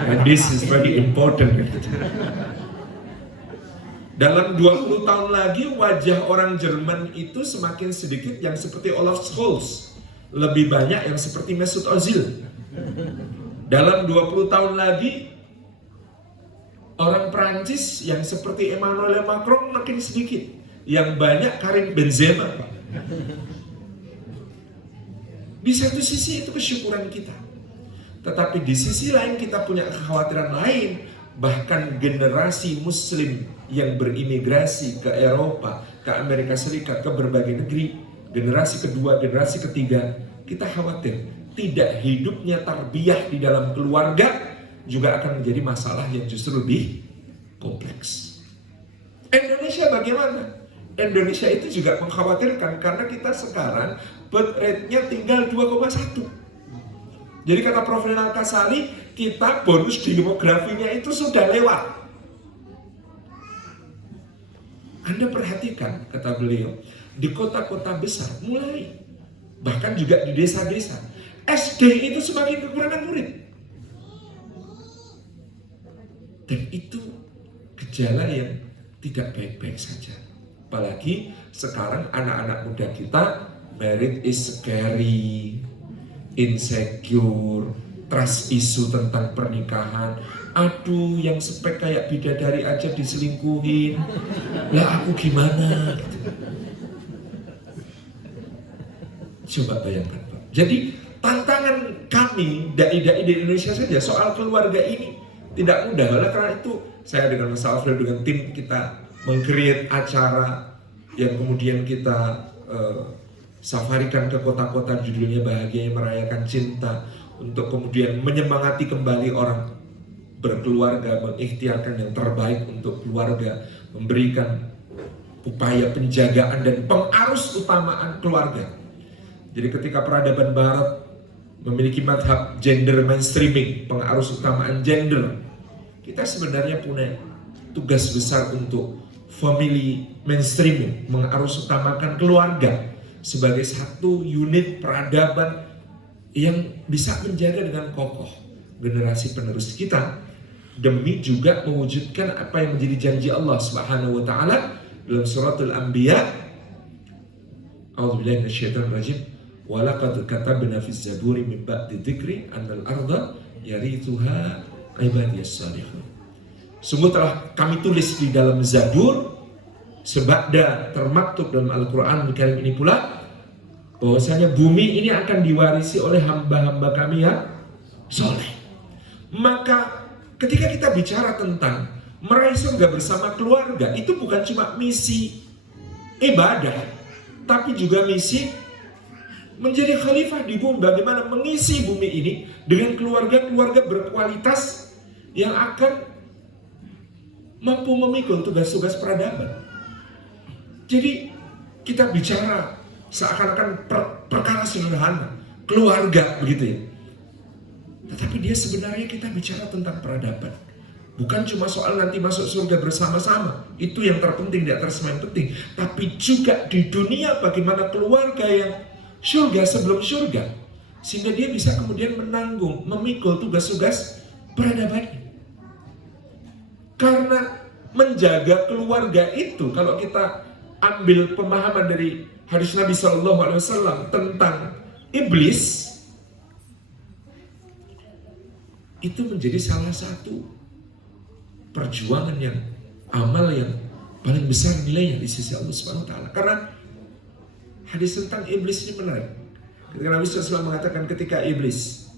and this is very important. Dalam 20 tahun lagi wajah orang Jerman itu semakin sedikit yang seperti Olaf Scholz, lebih banyak yang seperti Mesut Ozil. Dalam 20 tahun lagi orang Prancis yang seperti Emmanuel Macron makin sedikit, yang banyak Karim Benzema. Di satu sisi itu kesyukuran kita, tetapi di sisi lain kita punya kekhawatiran lain. Bahkan generasi Muslim yang berimigrasi ke Eropa, ke Amerika Serikat, ke berbagai negeri, generasi kedua, generasi ketiga, kita khawatir tidak hidupnya tarbiyah di dalam keluarga juga akan menjadi masalah yang justru lebih kompleks. Indonesia bagaimana? Indonesia itu juga mengkhawatirkan karena kita sekarang birth rate-nya tinggal 2,1. Jadi kata Prof. Renal Kasali, kita bonus demografinya itu sudah lewat. Anda perhatikan, kata beliau, di kota-kota besar mulai, bahkan juga di desa-desa, SD itu semakin kekurangan murid. Dan itu gejala yang tidak baik-baik saja. Apalagi sekarang anak-anak muda kita, married is scary, insecure, trust isu tentang pernikahan. Aduh, yang spek kayak bidadari aja diselingkuhin. Lah aku gimana? Coba bayangkan, Pak. Jadi tantangan kami dai-dai di Indonesia saja soal keluarga ini tidak mudah. Oleh karena itu saya dengan Mas Alfred dengan tim kita meng-create acara yang kemudian kita safarikan ke kota-kota, judulnya Bahagia Merayakan Cinta, untuk kemudian menyemangati kembali orang berkeluarga, mengikhtiarkan yang terbaik untuk keluarga, memberikan upaya penjagaan dan pengarus utamaan keluarga. Jadi ketika peradaban barat memiliki madhab gender mainstreaming, pengarus utamaan gender, kita sebenarnya punya tugas besar untuk family mainstreaming, mengarus utamakan keluarga sebagai satu unit peradaban yang bisa menjaga dengan kokoh generasi penerus kita, demi juga mewujudkan apa yang menjadi janji Allah Subhanahu wa taala dalam suratul Anbiya. A'udzubillahi minasyaitonir rajim. Wa laqad katabna fiz zaburi min ba'di dzikri annal arda yarithuha ibadiyas salihun. Sungguh telah kami tulis di dalam Zabur, sebada termaktub dalam Al-Quran Karim ini pula, bahwasanya bumi ini akan diwarisi oleh hamba-hamba kami yang soleh. Maka ketika kita bicara tentang meraih surga bersama keluarga, itu bukan cuma misi ibadah, tapi juga misi menjadi khalifah di bumi. Bagaimana mengisi bumi ini dengan keluarga-keluarga berkualitas yang akan mampu memikul tugas-tugas peradaban. Jadi kita bicara seakan-akan perkara sederhana, keluarga begitu ya. Tetapi dia sebenarnya kita bicara tentang peradaban. Bukan cuma soal nanti masuk surga bersama-sama, itu yang terpenting, di atas yang penting. Tapi juga di dunia bagaimana keluarga yang surga sebelum surga, sehingga dia bisa kemudian menanggung, memikul tugas-tugas peradabannya. Karena menjaga keluarga itu, kalau kita ambil pemahaman dari hadis Nabi SAW tentang iblis, itu menjadi salah satu perjuangan yang amal yang paling besar nilainya di sisi Allah Subhanahu wa taala. Karena hadis tentang iblis ini menarik. Ketika Nabi SAW mengatakan ketika iblis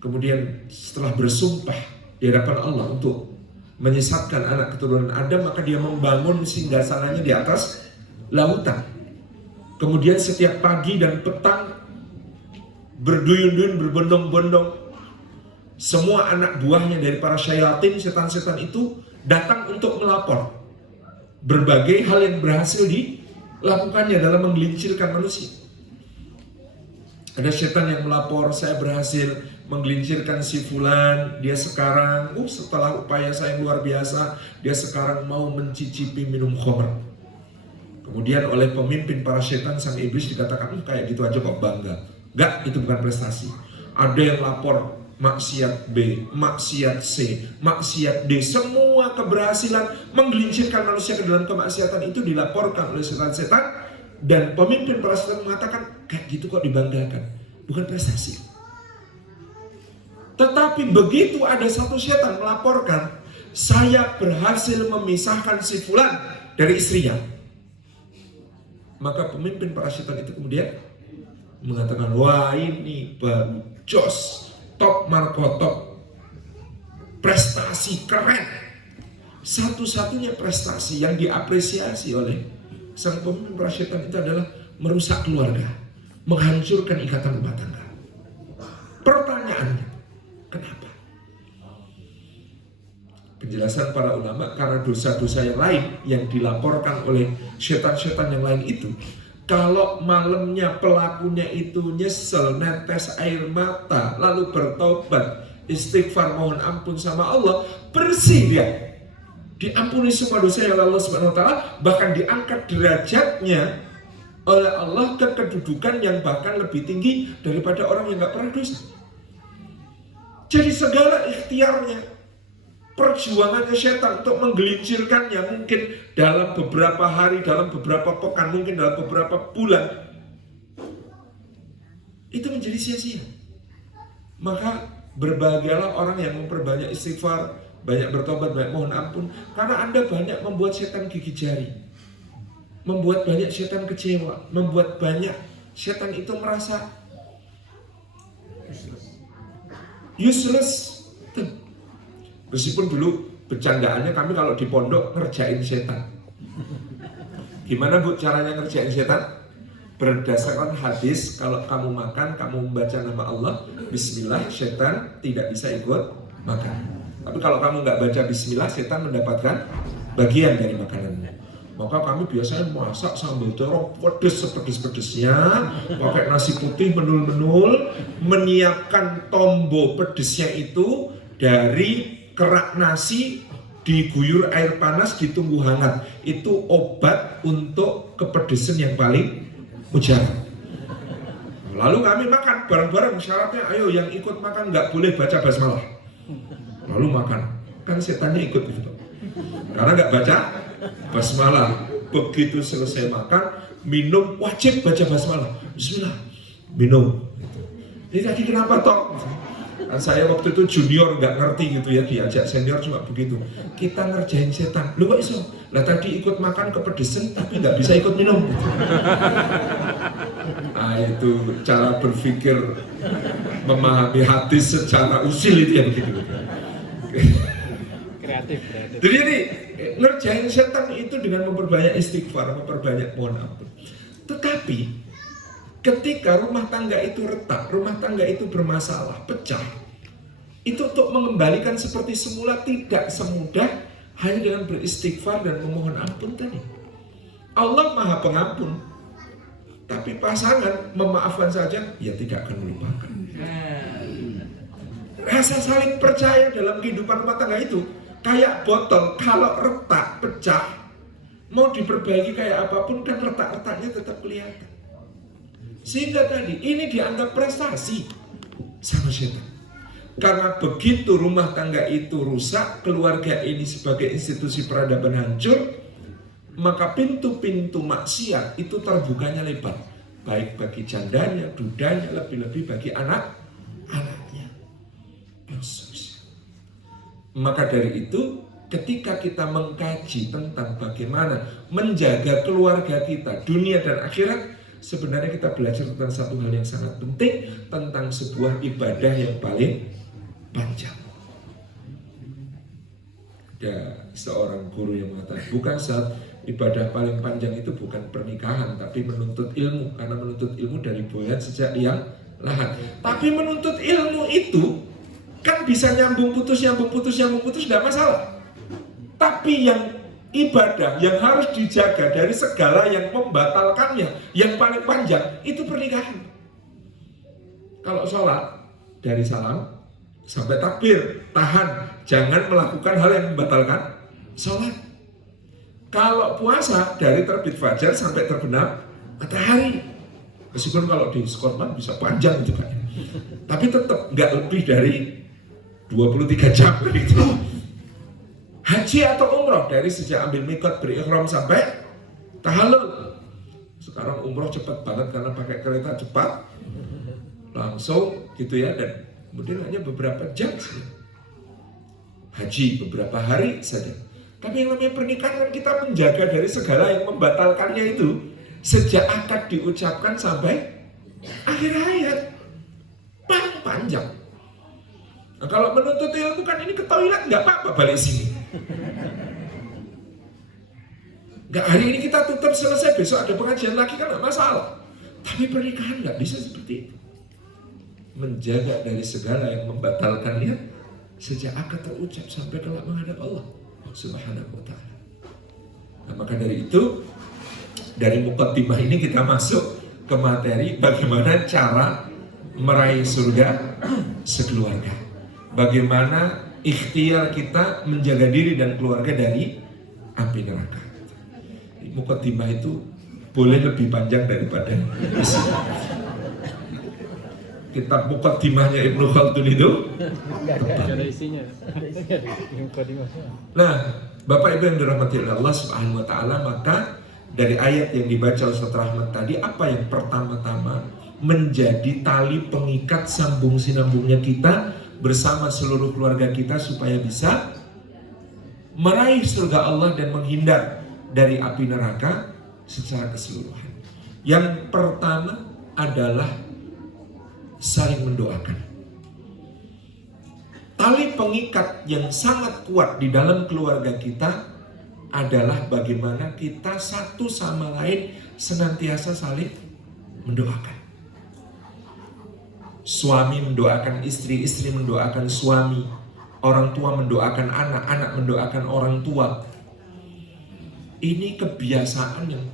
kemudian setelah bersumpah di hadapan Allah untuk menyesatkan anak keturunan Adam, maka dia membangun singgasananya di atas lautan. Kemudian setiap pagi dan petang berduyun-duyun, berbondong-bondong, semua anak buahnya dari para syayatin, setan-setan itu datang untuk melapor berbagai hal yang berhasil dilakukannya dalam menggelincirkan manusia. Ada setan yang melapor, saya berhasil menggelincirkan si fulan, dia sekarang setelah upaya saya yang luar biasa, dia sekarang mau mencicipi minum khamr. Kemudian oleh pemimpin para setan sang iblis dikatakan, kayak gitu aja kok bangga. Enggak, itu bukan prestasi. Ada yang lapor maksiat B, maksiat C, maksiat D, semua keberhasilan menggelincirkan manusia ke dalam kemaksiatan itu dilaporkan oleh setan-setan. Dan pemimpin para setan mengatakan, kayak gitu kok dibanggakan, bukan prestasi. Tetapi begitu ada satu setan melaporkan, saya berhasil memisahkan si fulan dari istrinya, maka pemimpin para setan itu kemudian mengatakan, wah ini baru jos, top markotop, prestasi keren. Satu-satunya prestasi yang diapresiasi oleh sang pemimpin para setan itu adalah merusak keluarga, menghancurkan ikatan rumah tangga. Pertanyaannya, kenapa? Penjelasan para ulama, karena dosa-dosa yang lain yang dilaporkan oleh setan-setan yang lain itu, kalau malamnya pelakunya itu nyesel, netes air mata, lalu bertobat, istighfar, mohon ampun sama Allah, bersih dia, diampuni semua dosa oleh Allah Subhanahu wa taala, bahkan diangkat derajatnya oleh Allah ke kedudukan yang bahkan lebih tinggi daripada orang yang nggak pernah dosa. Jadi segala ikhtiarnya, perjuangannya setan untuk menggelincirkannya mungkin dalam beberapa hari, dalam beberapa pekan, mungkin dalam beberapa bulan, itu menjadi sia-sia. Maka berbahagialah orang yang memperbanyak istighfar, banyak bertobat, banyak mohon ampun. Karena Anda banyak membuat setan gigi jari, membuat banyak setan kecewa, membuat banyak setan itu merasa useless. Meskipun dulu bercandaannya kami kalau di pondok ngerjain setan. Gimana Bu caranya ngerjain setan? Berdasarkan hadis, kalau kamu makan, kamu membaca nama Allah, bismillah, setan tidak bisa ikut makan. Tapi kalau kamu nggak baca bismillah, setan mendapatkan bagian dari makanannya. Maka kami biasanya masak sambal terong pedes sepedes-pedesnya, pakai nasi putih menul-menul, menyiapkan tombo pedesnya itu dari kerak nasi, diguyur air panas, ditunggu hangat. Itu obat untuk kepedesan yang paling mujarab. Lalu kami makan bareng-bareng, syaratnya ayo yang ikut makan nggak boleh baca basmalah. Lalu makan, kan setannya ikut gitu. Karena nggak baca basmalah. Begitu selesai makan, minum wajib baca basmalah. Bismillah, minum. Ini tadi kenapa toh? Kan saya waktu itu junior nggak ngerti gitu ya, diajak senior cuma begitu. Kita ngerjain setan. Lu kok iso? Lah tadi ikut makan kepedesan tapi nggak bisa ikut minum. Nah itu cara berpikir memahami hadis secara usil itu ya begitu. Kreatif. Jadi ini ngerjain setan itu dengan memperbanyak istighfar, memperbanyak mohon ampun. Tetapi ketika rumah tangga itu retak, rumah tangga itu bermasalah, pecah, itu untuk mengembalikan seperti semula tidak semudah hanya dengan beristighfar dan memohon ampun tadi. Allah Maha Pengampun, tapi pasangan memaafkan saja, ya tidak akan melupakan. Rasa saling percaya dalam kehidupan rumah tangga itu kayak botol, kalau retak, pecah, mau diperbaiki kayak apapun kan retak-retaknya tetap kelihatan. Sehingga tadi ini dianggap prestasi sama setan. Karena begitu rumah tangga itu rusak, keluarga ini sebagai institusi peradaban hancur, maka pintu-pintu maksiat itu terbukanya lebar. Baik bagi jandanya, dudanya, lebih-lebih bagi anak-anaknya. Maka dari itu, ketika kita mengkaji tentang bagaimana menjaga keluarga kita, dunia dan akhirat, sebenarnya kita belajar tentang satu hal yang sangat penting, tentang sebuah ibadah yang paling panjang. Ada seorang guru yang mengatakan, bukan saat ibadah paling panjang itu bukan pernikahan, tapi menuntut ilmu. Karena menuntut ilmu dari boyan sejak liang lahat. Tapi menuntut ilmu itu kan bisa nyambung putus, tidak masalah. Tapi yang ibadah yang harus dijaga dari segala yang membatalkannya, yang paling panjang, itu pernikahan. Kalau sholat, dari salam sampai takbir, tahan, jangan melakukan hal yang membatalkan sholat. Kalau puasa, dari terbit fajar sampai terbenam matahari. Meskipun kalau di Skorman bisa panjang juga, tapi tetap nggak lebih dari 23 jam gitu. Haji atau umroh, dari sejak ambil mikot berikhram sampai tahallul. Sekarang umroh cepat banget karena pakai kereta cepat, langsung gitu ya, dan kemudian hanya beberapa jam saja. Haji beberapa hari saja. Tapi yang namanya pernikahan, kita menjaga dari segala yang membatalkannya itu sejak akad diucapkan sampai akhir hayat, paling panjang. Nah, kalau menuntut ilmu kan ini ke toilet nggak apa-apa, balik sini. Nggak, hari ini kita tutup, selesai, besok ada pengajian lagi kan nggak masalah. Tapi pernikahan nggak bisa seperti itu. Menjaga dari segala yang membatalkannya sejak akad terucap sampai kelak menghadap Allah Subhanahu wa ta'ala. Nah, maka dari itu, dari muqaddimah ini kita masuk ke materi bagaimana cara meraih surga sekeluarga. Bagaimana ikhtiar kita menjaga diri dan keluarga dari api neraka. Muqaddimah itu boleh lebih panjang daripada isinya. Kitab Muqaddimahnya Ibnu Khaldun itu ada isinya. Nah, Bapak Ibu yang dirahmati Allah Subhanahu wa ta'ala, maka dari ayat yang dibaca Ustaz Rahmat tadi, apa yang pertama-tama menjadi tali pengikat sambung sinambungnya kita bersama seluruh keluarga kita supaya bisa meraih surga Allah dan menghindar dari api neraka secara keseluruhan. Yang pertama adalah saling mendoakan. Tali pengikat yang sangat kuat di dalam keluarga kita adalah bagaimana kita satu sama lain senantiasa saling mendoakan. Suami mendoakan istri, istri mendoakan suami, orang tua mendoakan anak, anak mendoakan orang tua. Ini kebiasaan yang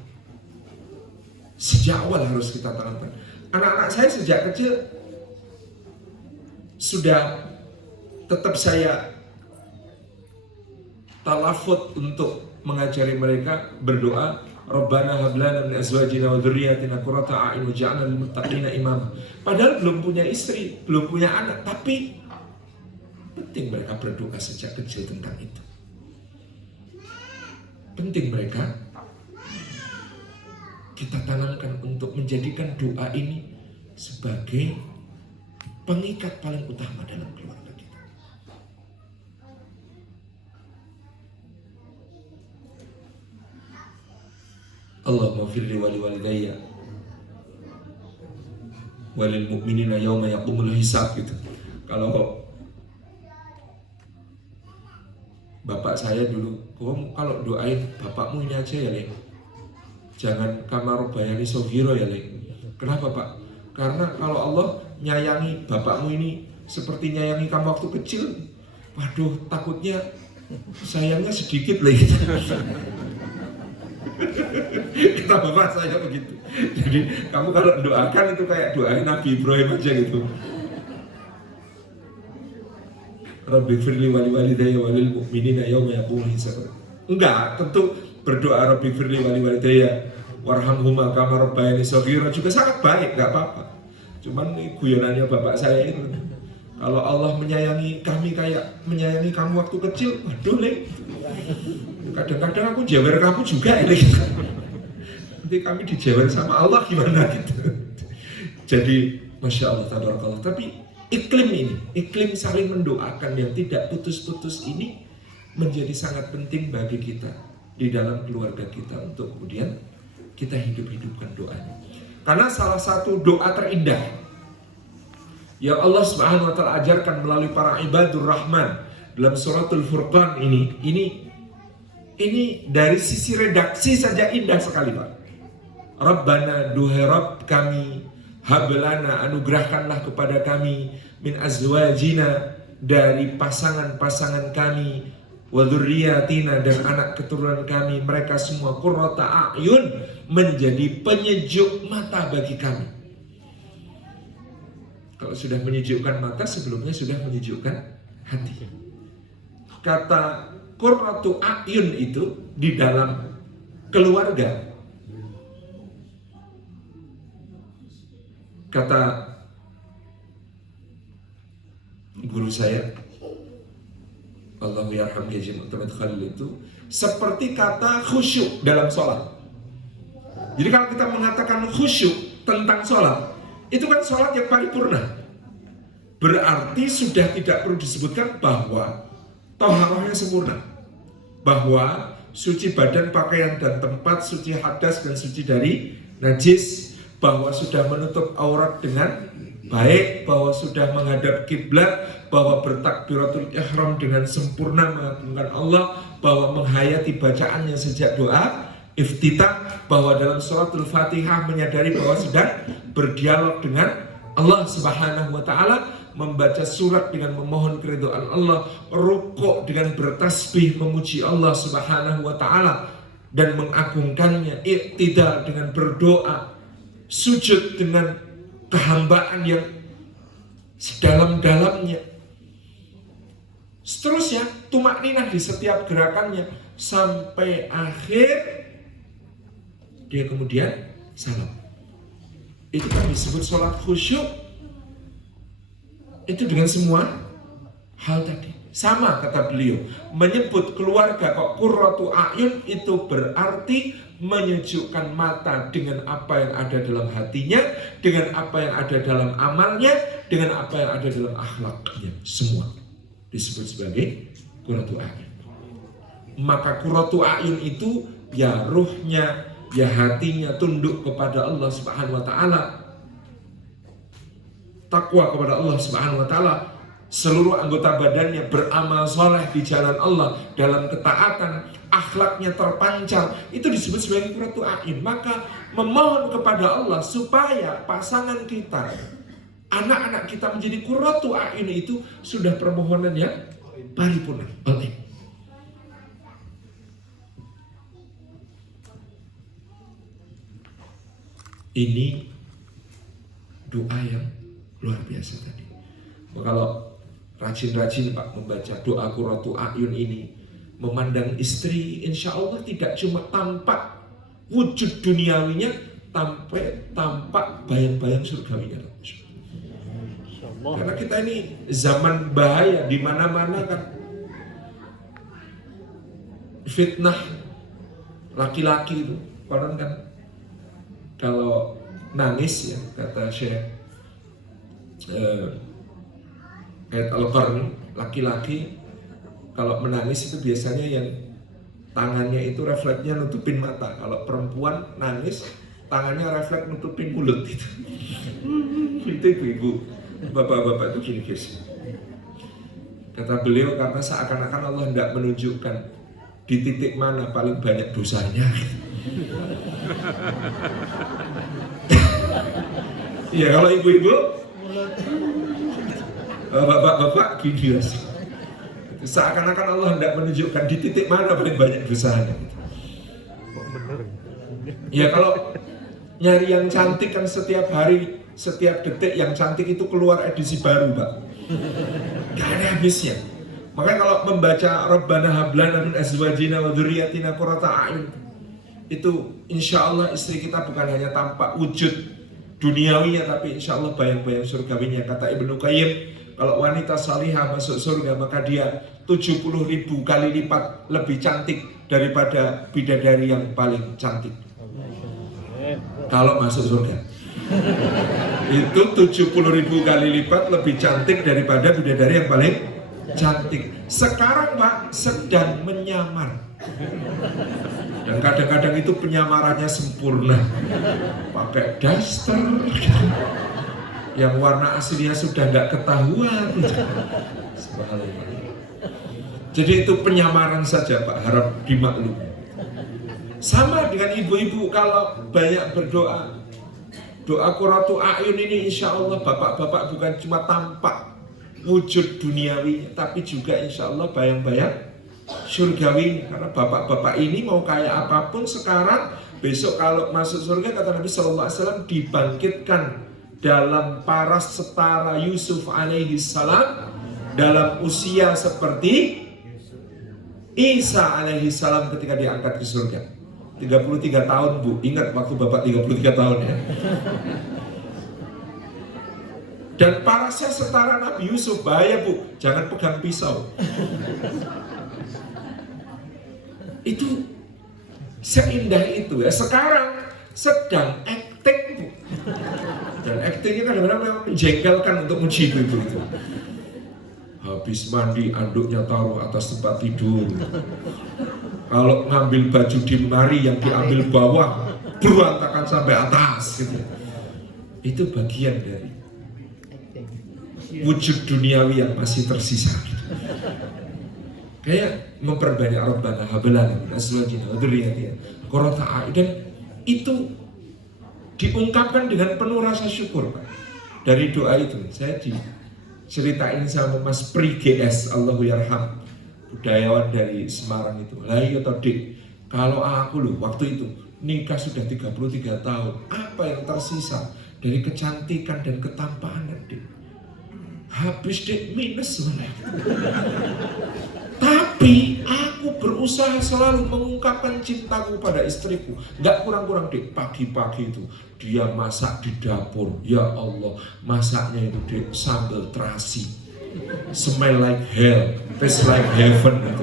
sejak awal harus kita tanamkan. Anak-anak saya sejak kecil sudah tetap saya talafut untuk mengajari mereka berdoa, Rabbana hab lana min azwajina wa dzurriyyatina qurrata a'yun waj'alna lil muttaqina imama. Padahal belum punya istri, belum punya anak, tapi penting mereka berdoa sejak kecil tentang itu. Penting mereka kita tanamkan untuk menjadikan doa ini sebagai pengikat paling utama dalam keluarga kita. Allahumma firli wali walidayya walil mu'minina yawma yaqumul hisab gitu. Kalau bapak saya dulu, kalau doain bapakmu ini aja ya, Leng. Jangan kamar bayani sohiro ya, Leng. Kenapa, Pak? Karena kalau Allah nyayangi bapakmu ini seperti nyayangi kamu waktu kecil, waduh, takutnya sayangnya sedikit lagi. Kata bapak saya begitu. Jadi kamu kalau doakan itu kayak doain Nabi Ibrahim aja gitu. Rabbi firli wali walidayya walil mu'minina yawma yaqumul hisab. Enggak, tentu berdoa Rabbi firli wali walidayya warhamhuma kama rabbayani shaghira juga sangat baik, nggak apa-apa. Cuman ini guyonannya bapak saya itu, kalau Allah menyayangi kami kayak menyayangi kamu waktu kecil, waduh Lek, kadang-kadang aku jewer kamu juga Lek. Nanti kami dijewer sama Allah gimana gitu. Jadi Masya Allah, tabarakallah. Tapi iklim saling mendoakan yang tidak putus-putus ini menjadi sangat penting bagi kita di dalam keluarga kita untuk kemudian kita hidup-hidupkan doanya. Karena salah satu doa terindah yang Allah Subhanahu wa taala ajarkan melalui para ibadur rahman dalam suratul Furqan ini dari sisi redaksi saja indah sekali, Pak. Rabbana, duhai Rabb kami, hablana, anugerahkanlah kepada kami min azwajina, dari pasangan-pasangan kami, wa dzurriyyatina, dan anak keturunan kami, mereka semua qurrata a'yun, menjadi penyejuk mata bagi kami. Kalau sudah menyejukkan mata, sebelumnya sudah menyejukkan hati. Kata qurratu a'yun itu di dalam keluarga, kata guru saya Allahu yarham Haji Mu'tamid Khalil, itu seperti kata khusyuk dalam sholat. Jadi kalau kita mengatakan khusyuk tentang sholat, itu kan sholat yang paripurna. Berarti sudah tidak perlu disebutkan bahwa thaharahnya sempurna, bahwa suci badan, pakaian dan tempat, suci hadas dan suci dari najis, bahwa sudah menutup aurat dengan baik, bahwa sudah menghadap kiblat, bahwa bertakbiratul ihram dengan sempurna mengagungkan Allah, bahwa menghayati bacaannya sejak doa iftitah, bahwa dalam suratul Fatihah menyadari bahwa sedang berdialog dengan Allah Subhanahu wa taala, membaca surat dengan memohon keridhaan Allah, rukuk dengan bertasbih memuji Allah Subhanahu wa taala dan mengagungkannya, iktidal dengan berdoa, sujud dengan kehambaan yang sedalam-dalamnya, seterusnya tumakninah di setiap gerakannya sampai akhir dia kemudian salam. Itu kan disebut sholat khusyuk. Itu dengan semua hal tadi. Sama kata beliau, menyebut keluarga kok qurratu a'yun, itu berarti menyejukkan mata dengan apa yang ada dalam hatinya, dengan apa yang ada dalam amalnya, dengan apa yang ada dalam akhlaknya. Semua disebut sebagai qurratu a'yun. Maka qurratu a'yun itu ya ruhnya, ya hatinya tunduk kepada Allah Subhanahu wa taala, takwa kepada Allah Subhanahu wa taala, seluruh anggota badannya beramal soleh di jalan Allah dalam ketaatan, akhlaknya terpancar, itu disebut sebagai qurratu a'yun. Maka memohon kepada Allah supaya pasangan kita, anak-anak kita menjadi qurratu a'yun, itu sudah permohonan yang paripurna. Ini doa yang luar biasa tadi. Kalau rajin-rajin Pak membaca doa qurratu a'yun ini, memandang istri, insya Allah tidak cuma tampak wujud duniawinya, tampak bayang-bayang surgawinya. Karena kita ini zaman bahaya, di mana-mana kan fitnah laki-laki itu. Konon kan kalau nangis, ya kata Syekh Ait Al-Qarni, laki-laki kalau menangis itu biasanya yang tangannya itu refleksnya nutupin mata. Kalau perempuan nangis, tangannya refleks nutupin mulut gitu. Itu ibu-ibu, bapak-bapak itu gini guys. Kata beliau, karena seakan-akan Allah hendak menunjukkan di titik mana paling banyak dosanya. Ya kalau ibu-ibu, bapak-bapak gini guys. Seakan-akan Allah hendak menunjukkan di titik mana paling banyak dosanya. Ya kalau nyari yang cantik kan setiap hari, setiap detik yang cantik itu keluar edisi baru Pak. Gak ada habisnya. Makanya kalau membaca Rabbana hablana min azwajina wa dzurriyyatina qurrata a'yun, itu insya Allah istri kita bukan hanya tampak wujud duniawinya, tapi insya Allah bayang-bayang surgawinya. Kata Ibnu Qayyim, kalau wanita salihah masuk surga maka dia 70.000 kali lipat lebih cantik daripada bidadari yang paling cantik. Kalau masuk surga itu 70.000 kali lipat lebih cantik daripada bidadari yang paling cantik. Sekarang Pak sedang menyamar, dan kadang-kadang itu penyamarannya sempurna, pakai daster yang warna aslinya sudah nggak ketahuan. Jadi itu penyamaran saja Pak, harap dimaklumi. Sama dengan ibu-ibu kalau banyak berdoa, doa qurratu a'yun ini insya Allah bapak-bapak bukan cuma tampak wujud duniawi, tapi juga insya Allah bayang-bayang surgawi. Karena bapak-bapak ini mau kaya apapun sekarang, besok kalau masuk surga kata Nabi SAW dibangkitkan dalam paras setara Yusuf alaihi salam, dalam usia seperti Isa alaihi salam ketika diangkat ke surga. 33 tahun Bu, ingat waktu bapak 33 tahun ya. Dan parasnya setara Nabi Yusuf, bahaya Bu, jangan pegang pisau. Itu seindah itu ya. Sekarang sedang acting Bu. Dan actingnya kadang-kadang memang menjengkelkan untuk muji ibu itu. Habis mandi anduknya taruh atas tempat tidur. Kalau ngambil baju di lemari yang diambil bawah berantakan sampai atas gitu. Itu bagian dari wujud duniawi yang masih tersisa gitu. Kayak memperbanyak Rabbana hablana min azwajina wa dzurriyyatina qurrata a'yun, dan itu diungkapkan dengan penuh rasa syukur Pak. Dari doa itu saya diceritain sama Mas Pri GS, Allahu yarham, budayawan dari Semarang itu. Lah iya toh Dik, kalau aku loh waktu itu nikah sudah 33 tahun, apa yang tersisa dari kecantikan dan ketampanan Dik? Habis Dik, minus mana? Tapi aku berusaha selalu mengungkapkan cintaku pada istriku. Gak kurang-kurang Dik, pagi-pagi itu dia masak di dapur. Ya Allah, masaknya itu Dik sambal terasi, smell like hell, taste like heaven gitu.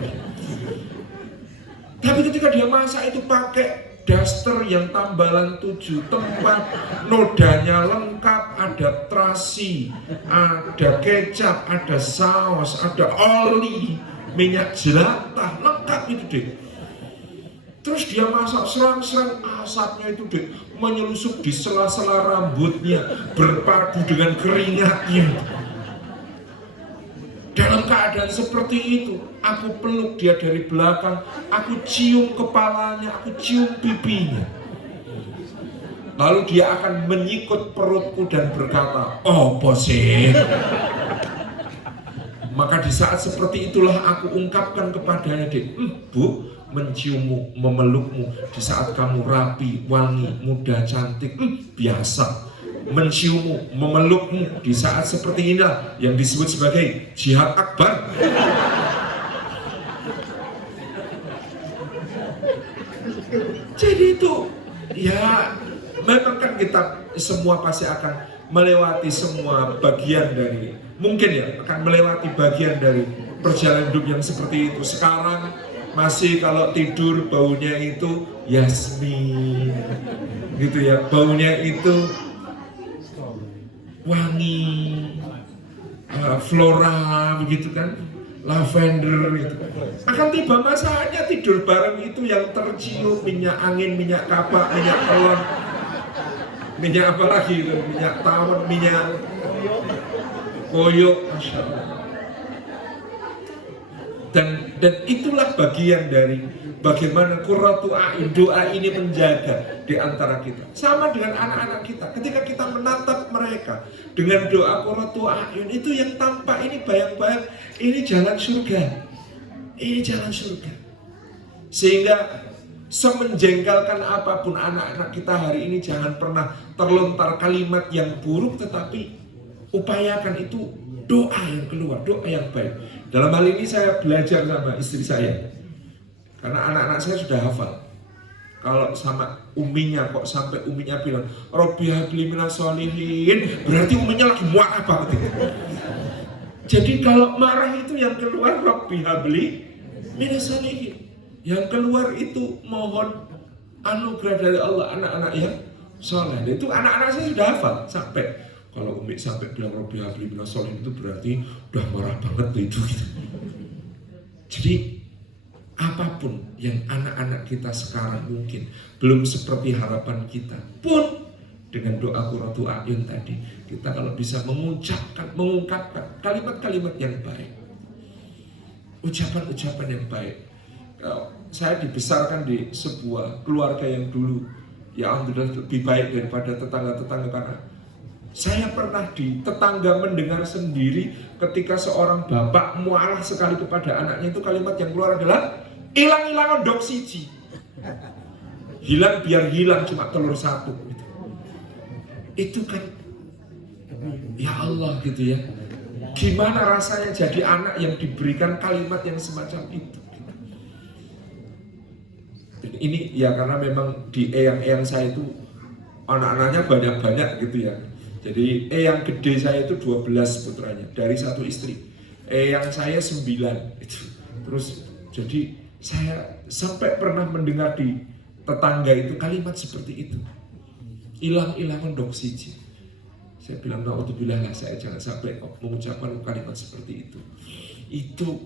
Tapi ketika dia masak itu pakai daster yang tambalan 7 tempat, nodanya lengkap, ada terasi, ada kecap, ada saus, ada oli, minyak jelantah, lengkap itu Dek. Terus dia masak serang-serang, asapnya itu Dek menyelusup di sela-sela rambutnya, berpadu dengan keringatnya. Dalam keadaan seperti itu, aku peluk dia dari belakang, aku cium kepalanya, aku cium pipinya. Lalu dia akan menyikut perutku dan berkata, "Oh, sih?" Maka di saat seperti itulah aku ungkapkan kepadanya, Dek, Bu, menciummu, memelukmu di saat kamu rapi, wangi, muda, cantik, biasa. Menciummu, memelukmu di saat seperti inilah yang disebut sebagai jihad akbar. Jadi itu ya memang kan kita semua pasti akan melewati semua bagian dari, mungkin ya akan melewati bagian dari perjalanan hidup yang seperti itu. Sekarang masih kalau tidur baunya itu yasmin gitu ya, baunya itu wangi, flora begitu kan, lavender gitu. Akan tiba masanya tidur bareng itu yang tercium minyak angin, minyak kapak, minyak telon, minyak apa lagi itu, minyak tawon, minyak koyok, Masya Allah. Dan itulah bagian dari bagaimana qurratu a'yun, doa ini menjaga di antara kita. Sama dengan anak-anak kita, ketika kita menatap mereka dengan doa qurratu a'yun, itu yang tampak ini bayang-bayang ini jalan surga. Ini jalan surga. Sehingga semenjengkelkan apapun anak-anak kita hari ini, jangan pernah terlontar kalimat yang buruk, tetapi upayakan itu doa yang keluar, doa yang baik. Dalam hal ini saya belajar sama istri saya, karena anak-anak saya sudah hafal. Kalau sama uminya kok sampai uminya bilang Robbi habli minas sholihin, berarti uminya lagi marah banget itu. Jadi kalau marah itu yang keluar Robbi habli minas sholihin, yang keluar itu mohon anugerah dari Allah anak-anak yang soleh. Itu anak-anak saya sudah hafal sampai kalau umi sampai bilang Robbi habli minas sholihin itu berarti udah marah banget tuh itu. Jadi apapun yang anak-anak kita sekarang mungkin belum seperti harapan kita pun, dengan doa qurratu a'yun tadi, kita kalau bisa mengungkapkan kalimat-kalimat yang baik, ucapan-ucapan yang baik. Saya dibesarkan di sebuah keluarga yang dulu ya alhamdulillah lebih baik daripada tetangga-tetangga, karena saya pernah di tetangga mendengar sendiri ketika seorang bapak marah sekali kepada anaknya, itu kalimat yang keluar adalah hilang-hilangan dok siji, hilang biar hilang cuma telur satu gitu. Itu kan ya Allah gitu ya, gimana rasanya jadi anak yang diberikan kalimat yang semacam itu. Dan ini ya karena memang di eyang-eyang saya itu anak-anaknya banyak-banyak gitu ya. Jadi eyang gede saya itu 12 putranya dari satu istri, eyang saya 9 itu. Terus jadi saya sampai pernah mendengar di tetangga itu kalimat seperti itu, hilang-hilangan dok siji. Saya bilang naudzubillah lah, saya jangan sampai mengucapkan kalimat seperti itu. Itu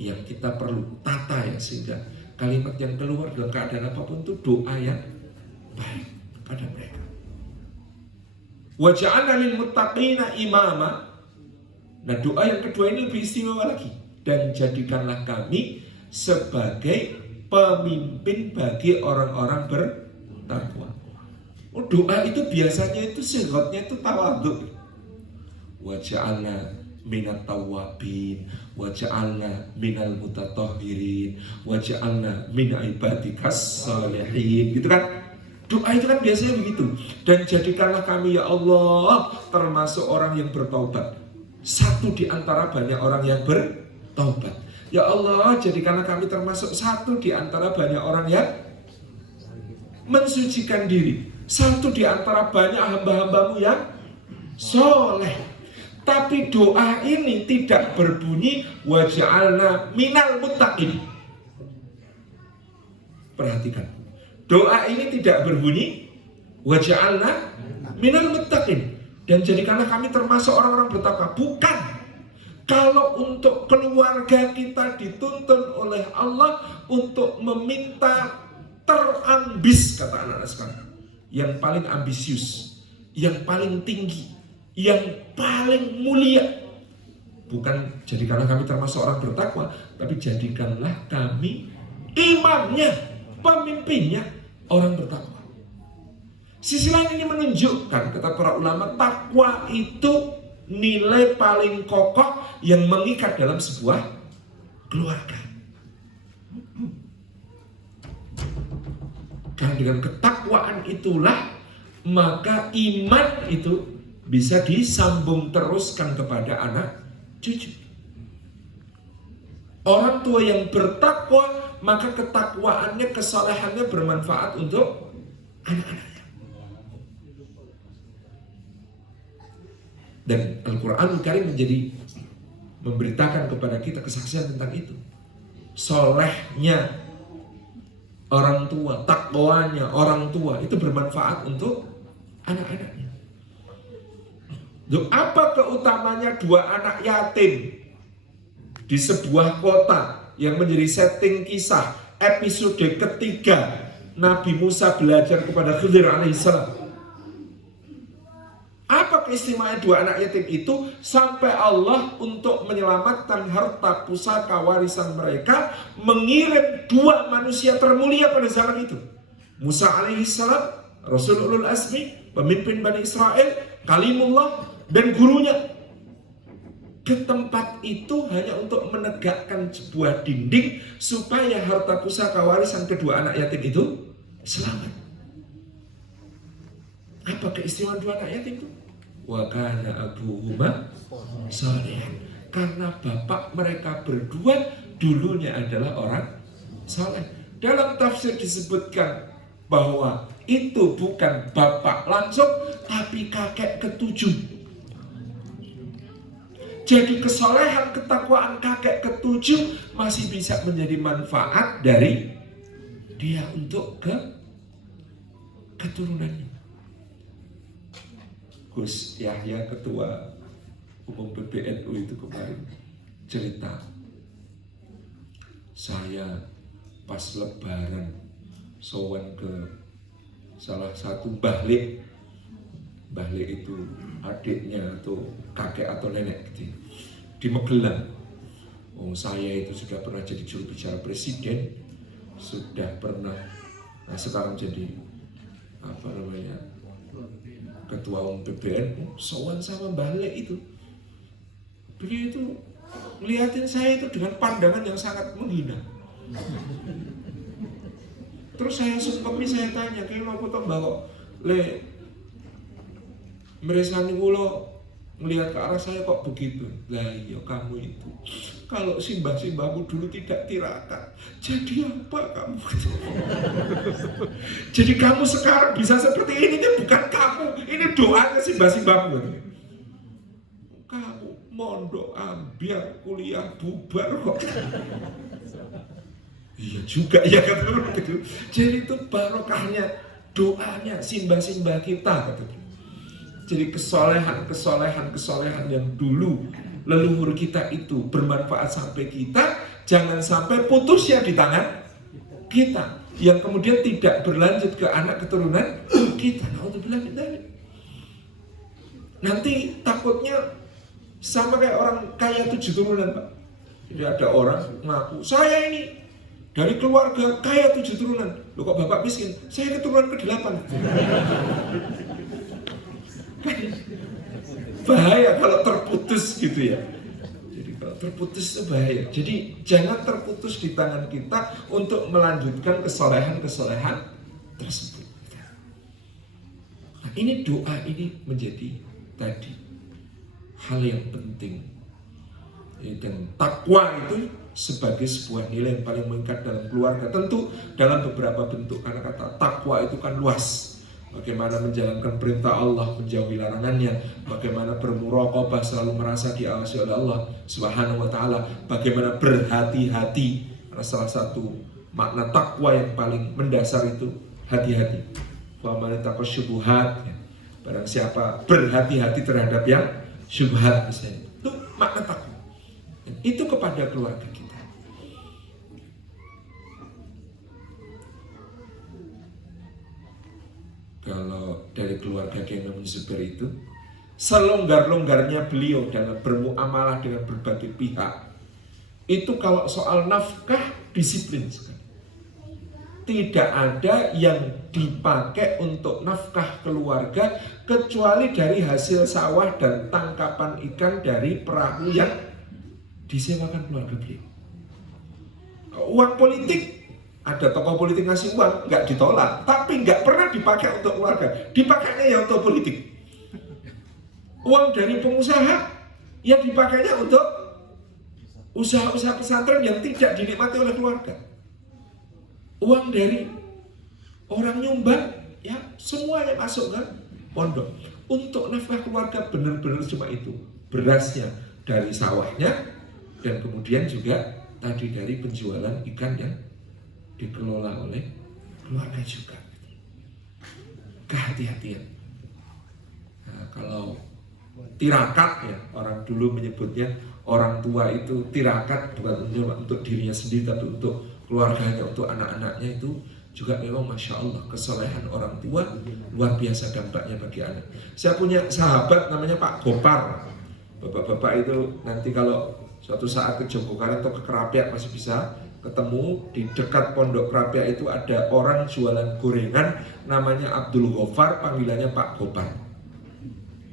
yang kita perlu tata ya, sehingga kalimat yang keluar dalam keadaan apapun itu doa yang baik kepada mereka. Wa ja'alna lil muttaqina imama. Nah, doa yang kedua ini lebih istimewa lagi, dan jadikanlah kami sebagai pemimpin bagi orang-orang bertakwa. Oh, doa itu biasanya itu sigotnya itu tawadhu. Wa ja'alna minat tawabin, wa ja'alna minal mutatahhirin, wa ja'alna min ibadikas sholihin. Gitu kan? Doa itu kan biasanya begitu. Dan jadikanlah kami ya Allah termasuk orang yang bertaubat, satu di antara banyak orang yang bertaubat. Ya Allah, jadikanlah kami termasuk satu di antara banyak orang yang mensucikan diri, satu di antara banyak hamba-hambamu yang soleh. Tapi doa ini tidak berbunyi wa ja'alna minal muttaqin. Perhatikan, doa ini tidak berbunyi wa ja'alna minal muttaqin, dan jadikanlah kami termasuk orang-orang bertakwa. Bukan. Kalau untuk keluarga kita dituntun oleh Allah untuk meminta terambis, kata anak-anak sekarang, yang paling ambisius, yang paling tinggi, yang paling mulia. Bukan jadikanlah kami termasuk orang bertakwa, tapi jadikanlah kami imamnya, pemimpinnya orang bertakwa. Sisi lain ini menunjukkan, kata para ulama, takwa itu nilai paling kokoh yang mengikat dalam sebuah keluarga. Karena dengan ketakwaan itulah maka iman itu bisa disambung teruskan kepada anak cucu. Orang tua yang bertakwa, maka ketakwaannya, kesalehannya bermanfaat untuk anak-anaknya. Dan Al-Quran Karim menjadi memberitakan kepada kita kesaksian tentang itu. Solehnya orang tua, takwanya orang tua itu bermanfaat untuk anak-anaknya. Apa keutamanya dua anak yatim di sebuah kota yang menjadi setting kisah episode ketiga Nabi Musa belajar kepada Khidir alaihissalam? Apa keistimewaan dua anak yatim itu sampai Allah untuk menyelamatkan harta pusaka warisan mereka mengirim dua manusia termulia pada zaman itu, Musa alaihissalam, Rasul ulul azmi, pemimpin Bani Israel, Kalimullah, dan gurunya, ke tempat itu hanya untuk menegakkan sebuah dinding supaya harta pusaka warisan kedua anak yatim itu selamat. Apa keistimewaan dua anak yatim itu? Wa kana abuhuma sholihan. Karena bapak mereka berdua dulunya adalah orang saleh. Dalam tafsir disebutkan bahwa itu bukan bapak langsung, tapi kakek ketujuh. Jadi kesolehan, ketakwaan kakek ketujuh masih bisa menjadi manfaat dari dia untuk keturunannya. Gus Yahya, ketua umum PBNU itu kemarin cerita, saya pas lebaran sowan ke salah satu balik itu adiknya atau kakek atau nenek gitu, di Magelang. Oh, saya itu sudah pernah jadi juru bicara presiden, sudah pernah, nah sekarang jadi ketua umum PBNU. Sowan sama balik itu, beliau itu ngeliatin saya itu dengan pandangan yang sangat menghina. Terus saya sungkemi, saya tanya, kayak mau potong bawa le meresani ulo ngelihat ke arah saya kok begitu. Lah iya, kamu itu kalau simbah-simbahmu dulu tidak tirakat, jadi apa kamu? Jadi kamu sekarang bisa seperti ini bukan kamu, ini doanya simbah-simbahmu. Kamu mondok ambiar, kuliah bubar kok. Iya juga ya kata. Jadi itu barokahnya doanya simbah-simbah kita kata. Jadi kesolehan yang dulu leluhur kita itu bermanfaat sampai kita, jangan sampai putus ya di tangan kita, yang kemudian tidak berlanjut ke anak keturunan kita. Nanti takutnya sama kayak orang kaya 7 turunan, Pak. Jadi ada orang ngaku, saya ini dari keluarga kaya 7 turunan. Loh kok bapak miskin? Saya keturunan ke-8. Bahaya kalau terputus gitu ya. Jadi kalau terputus itu bahaya. Jadi jangan terputus di tangan kita untuk melanjutkan kesolehan-kesolehan tersebut. Nah, ini doa ini menjadi tadi hal yang penting. Dan takwa itu sebagai sebuah nilai yang paling mengikat dalam keluarga, tentu dalam beberapa bentuk, karena kata takwa itu kan luas. Bagaimana menjalankan perintah Allah, menjauhi larangannya, bagaimana bermuraqabah, selalu merasa diawasi oleh Allah Subhanahu wa taala, bagaimana berhati-hati. Karena salah satu makna takwa yang paling mendasar itu hati-hati. Wa man taqasyubuhat, barang siapa berhati-hati terhadap yang syubhat misalnya. Itu makna takwa. Itu kepada keluarga kita. Kalau dari keluarga Kiai Namun Zubair itu, selonggar-longgarnya beliau dalam bermuamalah dengan berbagai pihak, itu kalau soal nafkah disiplin sekali. Tidak ada yang dipakai untuk nafkah keluarga kecuali dari hasil sawah dan tangkapan ikan dari perahu yang disewakan keluarga beliau. Uang politik, ada tokoh politik ngasih uang, nggak ditolak, tapi nggak pernah dipakai untuk keluarga, dipakainya ya untuk politik. Uang dari pengusaha, yang dipakainya untuk usaha-usaha pesantren yang tidak dinikmati oleh keluarga. Uang dari orang nyumbang, ya semuanya masuk ke pondok. Untuk nafkah keluarga benar-benar cuma itu, berasnya dari sawahnya, dan kemudian juga tadi dari penjualan ikan yang dikelola oleh keluarga juga. Kehati-hatian. Nah, kalau tirakat ya, orang dulu menyebutnya orang tua itu tirakat bukan untuk dirinya sendiri tapi untuk keluarganya, untuk anak-anaknya, itu juga memang Masya Allah kesolehan orang tua luar biasa dampaknya bagi anak. Saya punya sahabat namanya Pak Gopar. Bapak-bapak itu nanti kalau suatu saat ke Jogokarian atau ke Kerapiak masih bisa ketemu. Di dekat Pondok Kerapiak itu ada orang jualan gorengan namanya Abdul Gofar, panggilannya Pak Gopar.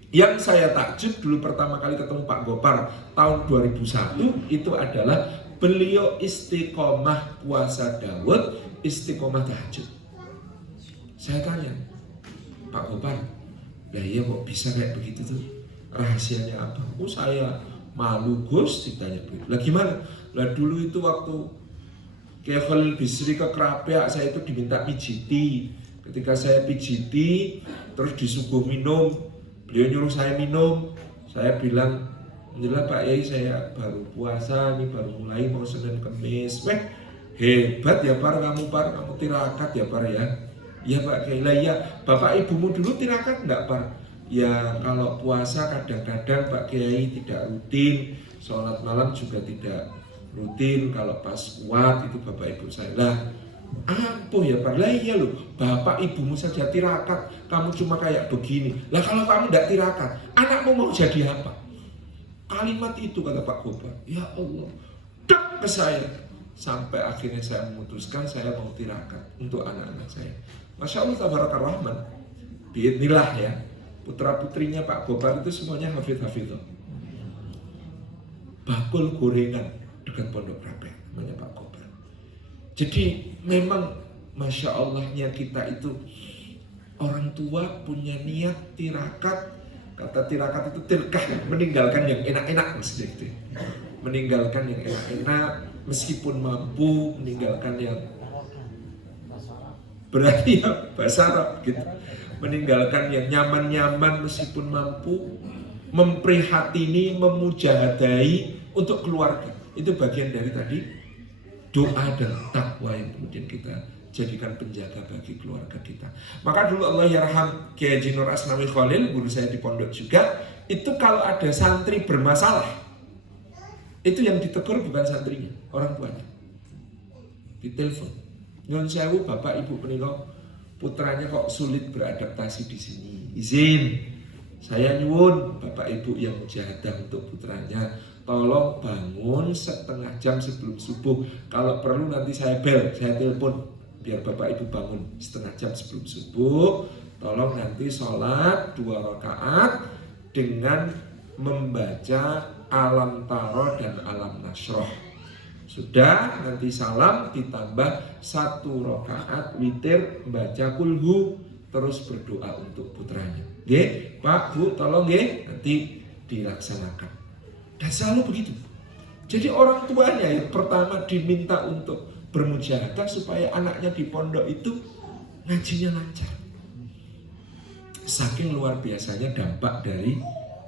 Yang saya takjub dulu pertama kali ketemu Pak Gopar tahun 2001 itu adalah beliau istiqomah puasa Daud, istiqomah tahajud. Saya tanya, Pak Gopar, lah iya kok bisa kayak begitu tuh? Rahasianya apa? Oh saya Malu Gus ditanya begitu. Lah gimana? Lah dulu itu waktu kayak Khalil Bisri ke Krapyak, saya itu diminta pijiti. Ketika saya pijiti, terus disuguh minum, beliau nyuruh saya minum. Saya bilang, alhamdulillah Pak Yai, saya baru puasa, ini baru mulai mau Senin Kemis. Weh, hebat ya Par, kamu tirakat ya Par ya. Iya Pak Kiai, lah iya, Bapak Ibumu dulu tirakat enggak Par? Ya kalau puasa kadang-kadang Pak Kiai tidak rutin, sholat malam juga tidak rutin, kalau pas kuat itu Bapak Ibu saya. Lah ampuh ya Pak, lah iya loh, Bapak Ibumu saja tirakat, kamu cuma kayak begini. Lah kalau kamu tidak tirakat, anakmu mau jadi apa? Kalimat itu kata Pak Gopar, ya Allah, dek ke saya. Sampai akhirnya saya memutuskan saya mau tirakat untuk anak-anak saya. Masya Allah tabarakar rahman, biidznillah ya. Putra-putrinya Pak Gopar itu semuanya hafidh-hafidh. Bakul gorengan dekat Pondok Krapyak namanya Pak Gopar. Jadi memang Masya Allahnya kita itu orang tua punya niat tirakat. Kata tirakat itu tirkah, meninggalkan yang enak-enak maksudnya itu. Meninggalkan yang enak-enak meskipun mampu, meninggalkan yang berarti ya bahasa Arab gitu. Meninggalkan yang nyaman-nyaman meskipun mampu, memprihatini, memujahadai untuk keluarga. Itu bagian dari tadi doa dan takwa yang kemudian kita jadikan penjaga bagi keluarga kita. Maka dulu Allah yarham Kiai Haji Nur Asnawi Khalil, guru saya di pondok juga, itu kalau ada santri bermasalah, itu yang ditegur bukan santrinya, orang tuanya. Ditelepon, nyuwun sewu Bapak Ibu menika putranya kok sulit beradaptasi di sini. Izin, saya nyuwun Bapak Ibu yang mujahadah untuk putranya, tolong bangun setengah jam sebelum subuh. Kalau perlu nanti saya telepon biar Bapak Ibu bangun setengah jam sebelum subuh. Tolong nanti sholat 2 rakaat dengan membaca Alam Taro dan Alam Nasroh. Sudah, nanti salam ditambah 1 rakaat witir membaca kulhu, terus berdoa untuk putranya. Nggih, Pak, Bu, tolong nggih, nanti dilaksanakan. Dan selalu begitu. Jadi orang tuanya yang pertama diminta untuk bermujahadah supaya anaknya di pondok itu ngajinya lancar. Saking luar biasanya dampak dari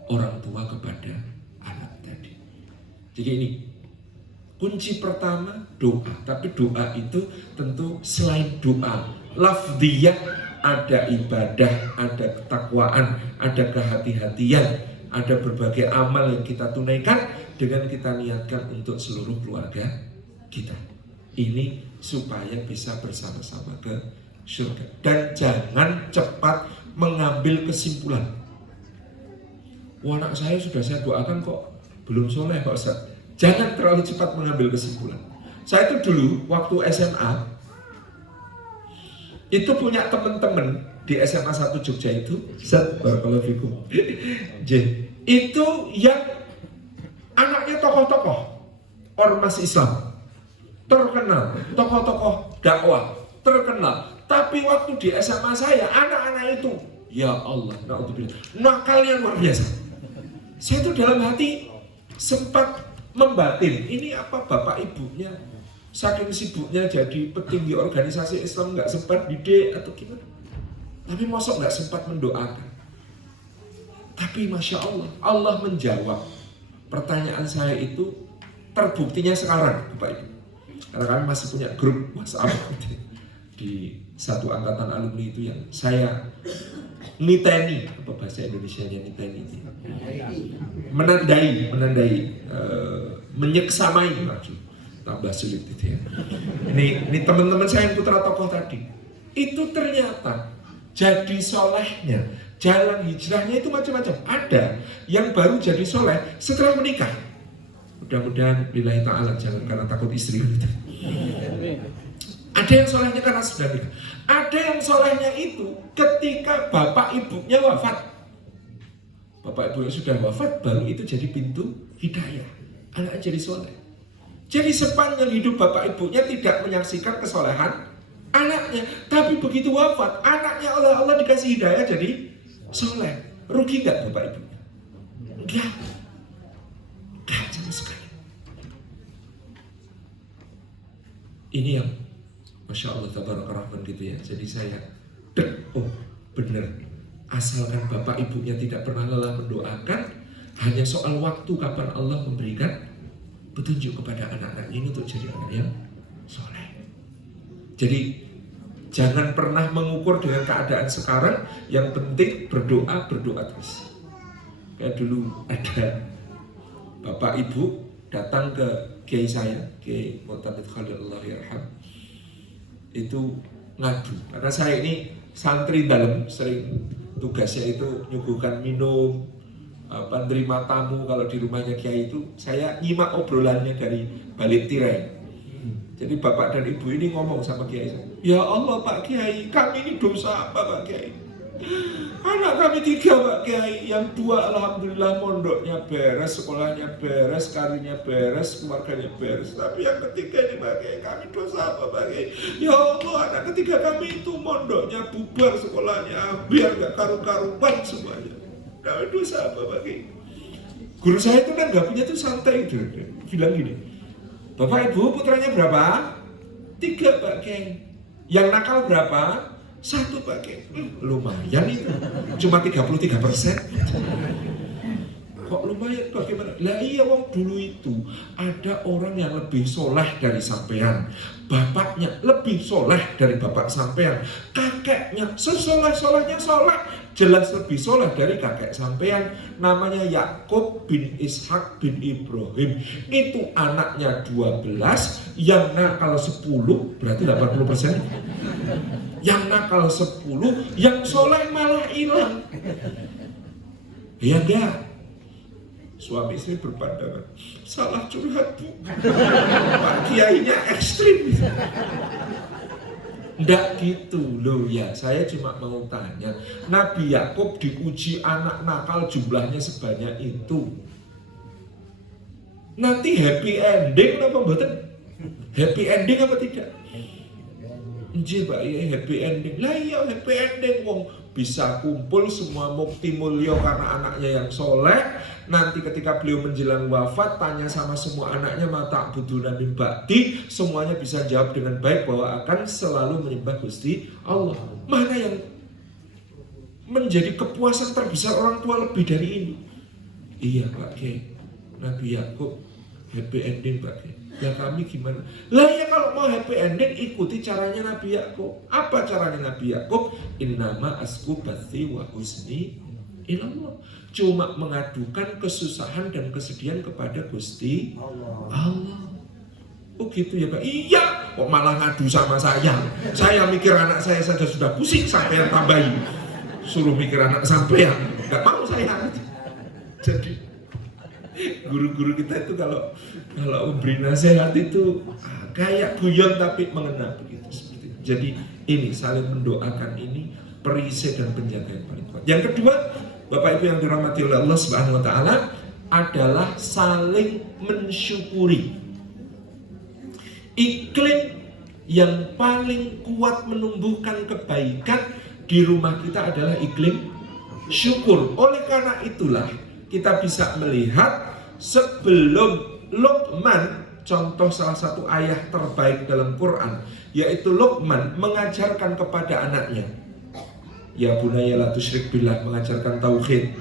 orang tua kepada anak tadi. Jadi ini kunci pertama doa, tapi doa itu tentu selain doa lafdiyah, ada ibadah, ada ketakwaan, ada kehati-hatian, ada berbagai amal yang kita tunaikan dengan kita niatkan untuk seluruh keluarga kita. Ini supaya bisa bersama-sama ke surga. Dan jangan cepat mengambil kesimpulan. Wah, anak saya sudah saya doakan kok belum soleh Pak Ustaz. Jangan terlalu cepat mengambil kesimpulan. Saya itu dulu waktu SMA itu punya teman-teman di SMA 1 Jogja itu, barakallahu fikum. Itu yang anaknya tokoh-tokoh ormas Islam, terkenal, tokoh-tokoh dakwah, terkenal. Tapi waktu di SMA saya, anak-anak itu, ya Allah, nakalnya luar biasa. Saya itu dalam hati sempat membatin, ini apa bapak ibunya saking sibuknya jadi petinggi organisasi Islam nggak sempat didik atau gimana? Tapi mosok nggak sempat mendoakan. Tapi Masya Allah, Allah menjawab pertanyaan saya itu. Terbuktinya sekarang Bapak Ibu, karena kami masih punya grup WhatsApp di satu angkatan alumni itu yang saya niteni, apa bahasa Indonesianya niteni itu? Menandai, menyeksamai maksud, tambah sulit itu ya. Ini teman-teman saya yang putra tokoh tadi, itu ternyata jadi solehnya, jalan hijrahnya itu macam-macam. Ada yang baru jadi soleh setelah menikah. Mudah-mudahan lillahi ta'ala, jangan karena takut istri gitu. Ada yang solehnya karena sudah nikah. Ada yang solehnya itu ketika bapak ibunya wafat. Bapak ibunya sudah wafat, baru itu jadi pintu hidayah. Anaknya jadi soleh. Jadi sepanjang hidup bapak ibunya tidak menyaksikan kesolehan anaknya. Tapi begitu wafat, anaknya oleh Allah dikasih hidayah jadi soleh. Rugi nggak bapak ibunya? Enggak. Ini yang Masya Allah tabarakallah gitu ya. Jadi saya oh benar, asalkan bapak ibunya tidak pernah lelah mendoakan, hanya soal waktu kapan Allah memberikan petunjuk kepada anak-anak ini untuk jadi anak yang soleh. Jadi jangan pernah mengukur dengan keadaan sekarang, yang penting berdoa terus. Kayak dulu ada bapak ibu datang ke kiai saya, Kiai Mu'tamid Khalil Allah yarham, itu ngadu karena saya ini santri dalam, sering tugasnya itu nyuguhkan minum, penerima tamu. Kalau di rumahnya kiai itu saya nyimak obrolannya dari balik tirai. Jadi bapak dan ibu ini ngomong sama kiai saya, ya Allah Pak Kiai, kami ini dosa apa Pak Kiai? Anak kami 3 Pak Kiai, yang 2 alhamdulillah mondoknya beres, sekolahnya beres, karirnya beres, keluarganya beres. Tapi yang ketiga ini Pak Kiai, kami dosa apa Pak Kiai? Ya Allah, anak ketiga kami itu mondoknya bubar, sekolahnya biar gak karu-karuan semuanya. Kami dosa apa Pak Kiai? Guru saya itu kan gak punya tuh santai itu, bilang gini, Bapak Ibu putranya berapa? 3 Pak Kiai. Yang nakal berapa? 1 Pak Kiai. Lumayan itu, cuma 33%. Kok lumayan bagaimana? Lah iya wong dulu itu ada orang yang lebih soleh dari sampean, bapaknya lebih soleh dari bapak sampean, kakeknya sesoleh-solehnya soleh, jelas lebih soleh dari kakek sampean, namanya Yakub bin Ishak bin Ibrahim. Itu anaknya 12, yang nakal 10, berarti 80%. Yang nakal 10, yang soleh malah hilang. Ya enggak? Suami istri berpandangan, salah curhat Bu, Pak Kiainya ekstrim. Nggak gitu loh ya, saya cuma mau tanya, Nabi Yakub diuji anak nakal jumlahnya sebanyak itu, nanti happy ending apa mboten? Happy ending apa tidak? Nggih Pak, iya happy ending. Lah iya happy ending, wong bisa kumpul semua mukti mulya karena anaknya yang soleh. Nanti ketika beliau menjelang wafat, tanya sama semua anaknya, mata buduna min ba'di, semuanya bisa jawab dengan baik bahwa akan selalu menyembah Gusti Allah. Mana yang menjadi kepuasan terbesar orang tua lebih dari ini? Iya Pak Kiai, Nabi Yakub happy ending Pak Kiai. Ya kami gimana? Lah ya kalau mau happy ending ikuti caranya Nabi Yakub. Apa caranya Nabi Yakub? Innama asku bathi wa husni ilallah. Cuma mengadukan kesusahan dan kesedihan kepada Gusti Allah. Oh gitu ya Pak? Iya. Kok malah ngadu sama saya? Saya mikir anak saya saja sudah pusing, sampai yang tambahin suruh mikir anak sampean. Gak mau saya. Jadi guru-guru kita itu kalau memberi nasihat itu kayak guyon tapi mengena begitu. Jadi ini saling mendoakan, ini perisai dan penjaga yang paling kuat. Yang kedua, Bapak Ibu yang dirahmati oleh Allah Subhanahu wa taala, adalah saling mensyukuri. Iklim yang paling kuat menumbuhkan kebaikan di rumah kita adalah iklim syukur. Oleh karena itulah kita bisa melihat sebelum Luqman, contoh salah satu ayat terbaik dalam Quran, yaitu Luqman mengajarkan kepada anaknya, ya bunaya la tusyrik billah, mengajarkan tauhid.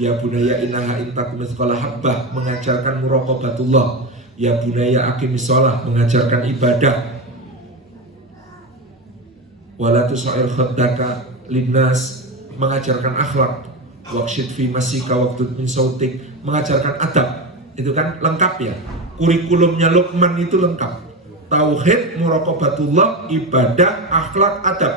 Ya bunaya innaha in takum mithqala habbah, mengajarkan muraqabatullah. Ya bunaya aqimis shalah, mengajarkan ibadah. Wala tusail khaddaka linnas, mengajarkan akhlak. Waqshid fi masika waqtud min sautik, mengajarkan adab. Itu kan lengkap ya. Kurikulumnya Luqman itu lengkap. Tauhid, muraqabatullah, ibadah, akhlak, adab.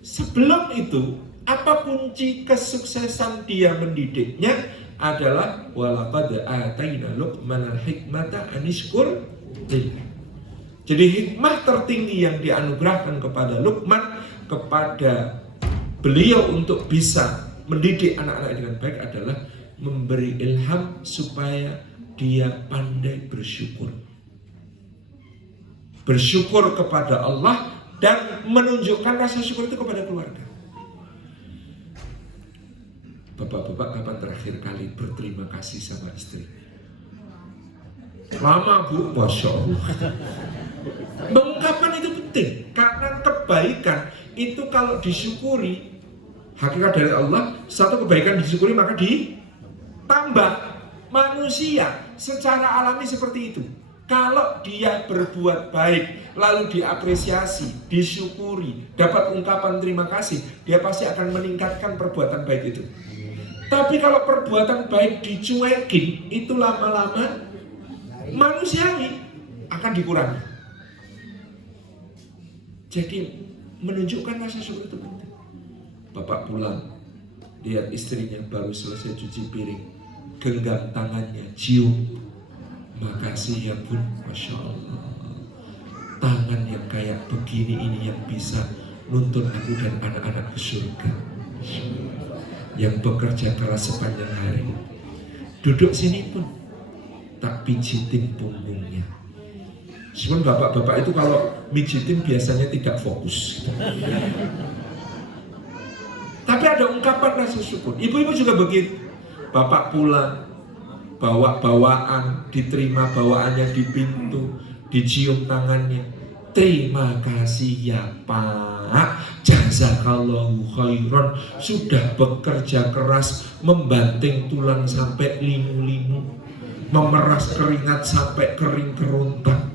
Sebelum itu, apa kunci kesuksesan dia mendidiknya? Adalah walaqad ataina Luqmanal hikmata anishkur lillah. Jadi hikmah tertinggi yang dianugerahkan kepada Luqman, kepada beliau untuk bisa mendidik anak-anak dengan baik adalah memberi ilham supaya dia pandai bersyukur. Bersyukur kepada Allah dan menunjukkan rasa syukur itu kepada keluarga. Bapak-bapak kapan terakhir kali berterima kasih sama istri? Lama Bu, Masya Allah. Mengungkapkan itu penting, karena kebaikan itu kalau disyukuri, hakikat dari Allah, satu kebaikan disyukuri maka ditambah. Manusia secara alami seperti itu. Kalau dia berbuat baik, lalu diapresiasi, disyukuri, dapat ungkapan terima kasih, dia pasti akan meningkatkan perbuatan baik itu. Tapi kalau perbuatan baik dicuekin, itu lama-lama manusiawi akan dikurangi. Jadi menunjukkan rasa syukur itu penting. Bapak pulang, lihat istrinya baru selesai cuci piring, genggam tangannya, cium, makasih ya bun, Masya Allah. Tangan yang kayak begini ini yang bisa nuntun aku dan anak-anak ke surga, yang bekerja keras sepanjang hari. Duduk sini pun tak pijitin punggungnya. Cuman bapak-bapak itu kalau mijitin biasanya tidak fokus. Tapi ada ungkapan rasa syukur. Ibu-ibu juga begitu. Bapak pulang, bawa bawaan, diterima bawaannya di pintu, dicium tangannya. Terima kasih ya Pak, jazakallahu khairan, sudah bekerja keras, membanting tulang sampai limu-limu, memeras keringat sampai kering kerontang.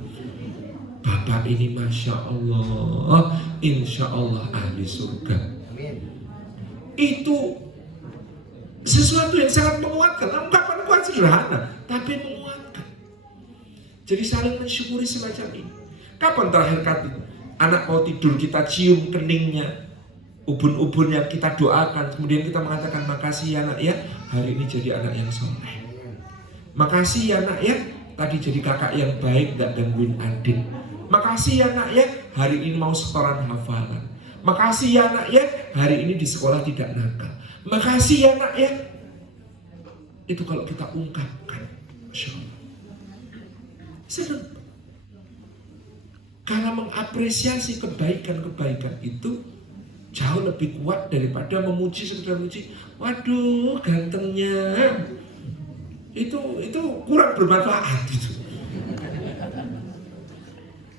Bapak ini Masya Allah, Insya Allah ahli surga. Itu sesuatu yang sangat menguatkan. Ungkapan kuat sederhana, tapi menguatkan. Jadi saling mensyukuri semacam ini. Kapan terakhir kali anak mau tidur kita cium keningnya, ubun-ubunnya kita doakan, kemudian kita mengatakan makasih ya nak ya, hari ini jadi anak yang soleh. Makasih ya nak ya, tadi jadi kakak yang baik, gak gangguin adik. Makasih ya nak ya, hari ini mau setoran hafalan. Makasih ya nak ya, hari ini di sekolah tidak nakal. Makasih ya nak ya. Itu kalau kita ungkapkan, Masya Allah, senang. Karena mengapresiasi kebaikan-kebaikan itu jauh lebih kuat daripada memuji sekedar memuji. Waduh gantengnya, itu kurang bermanfaat itu.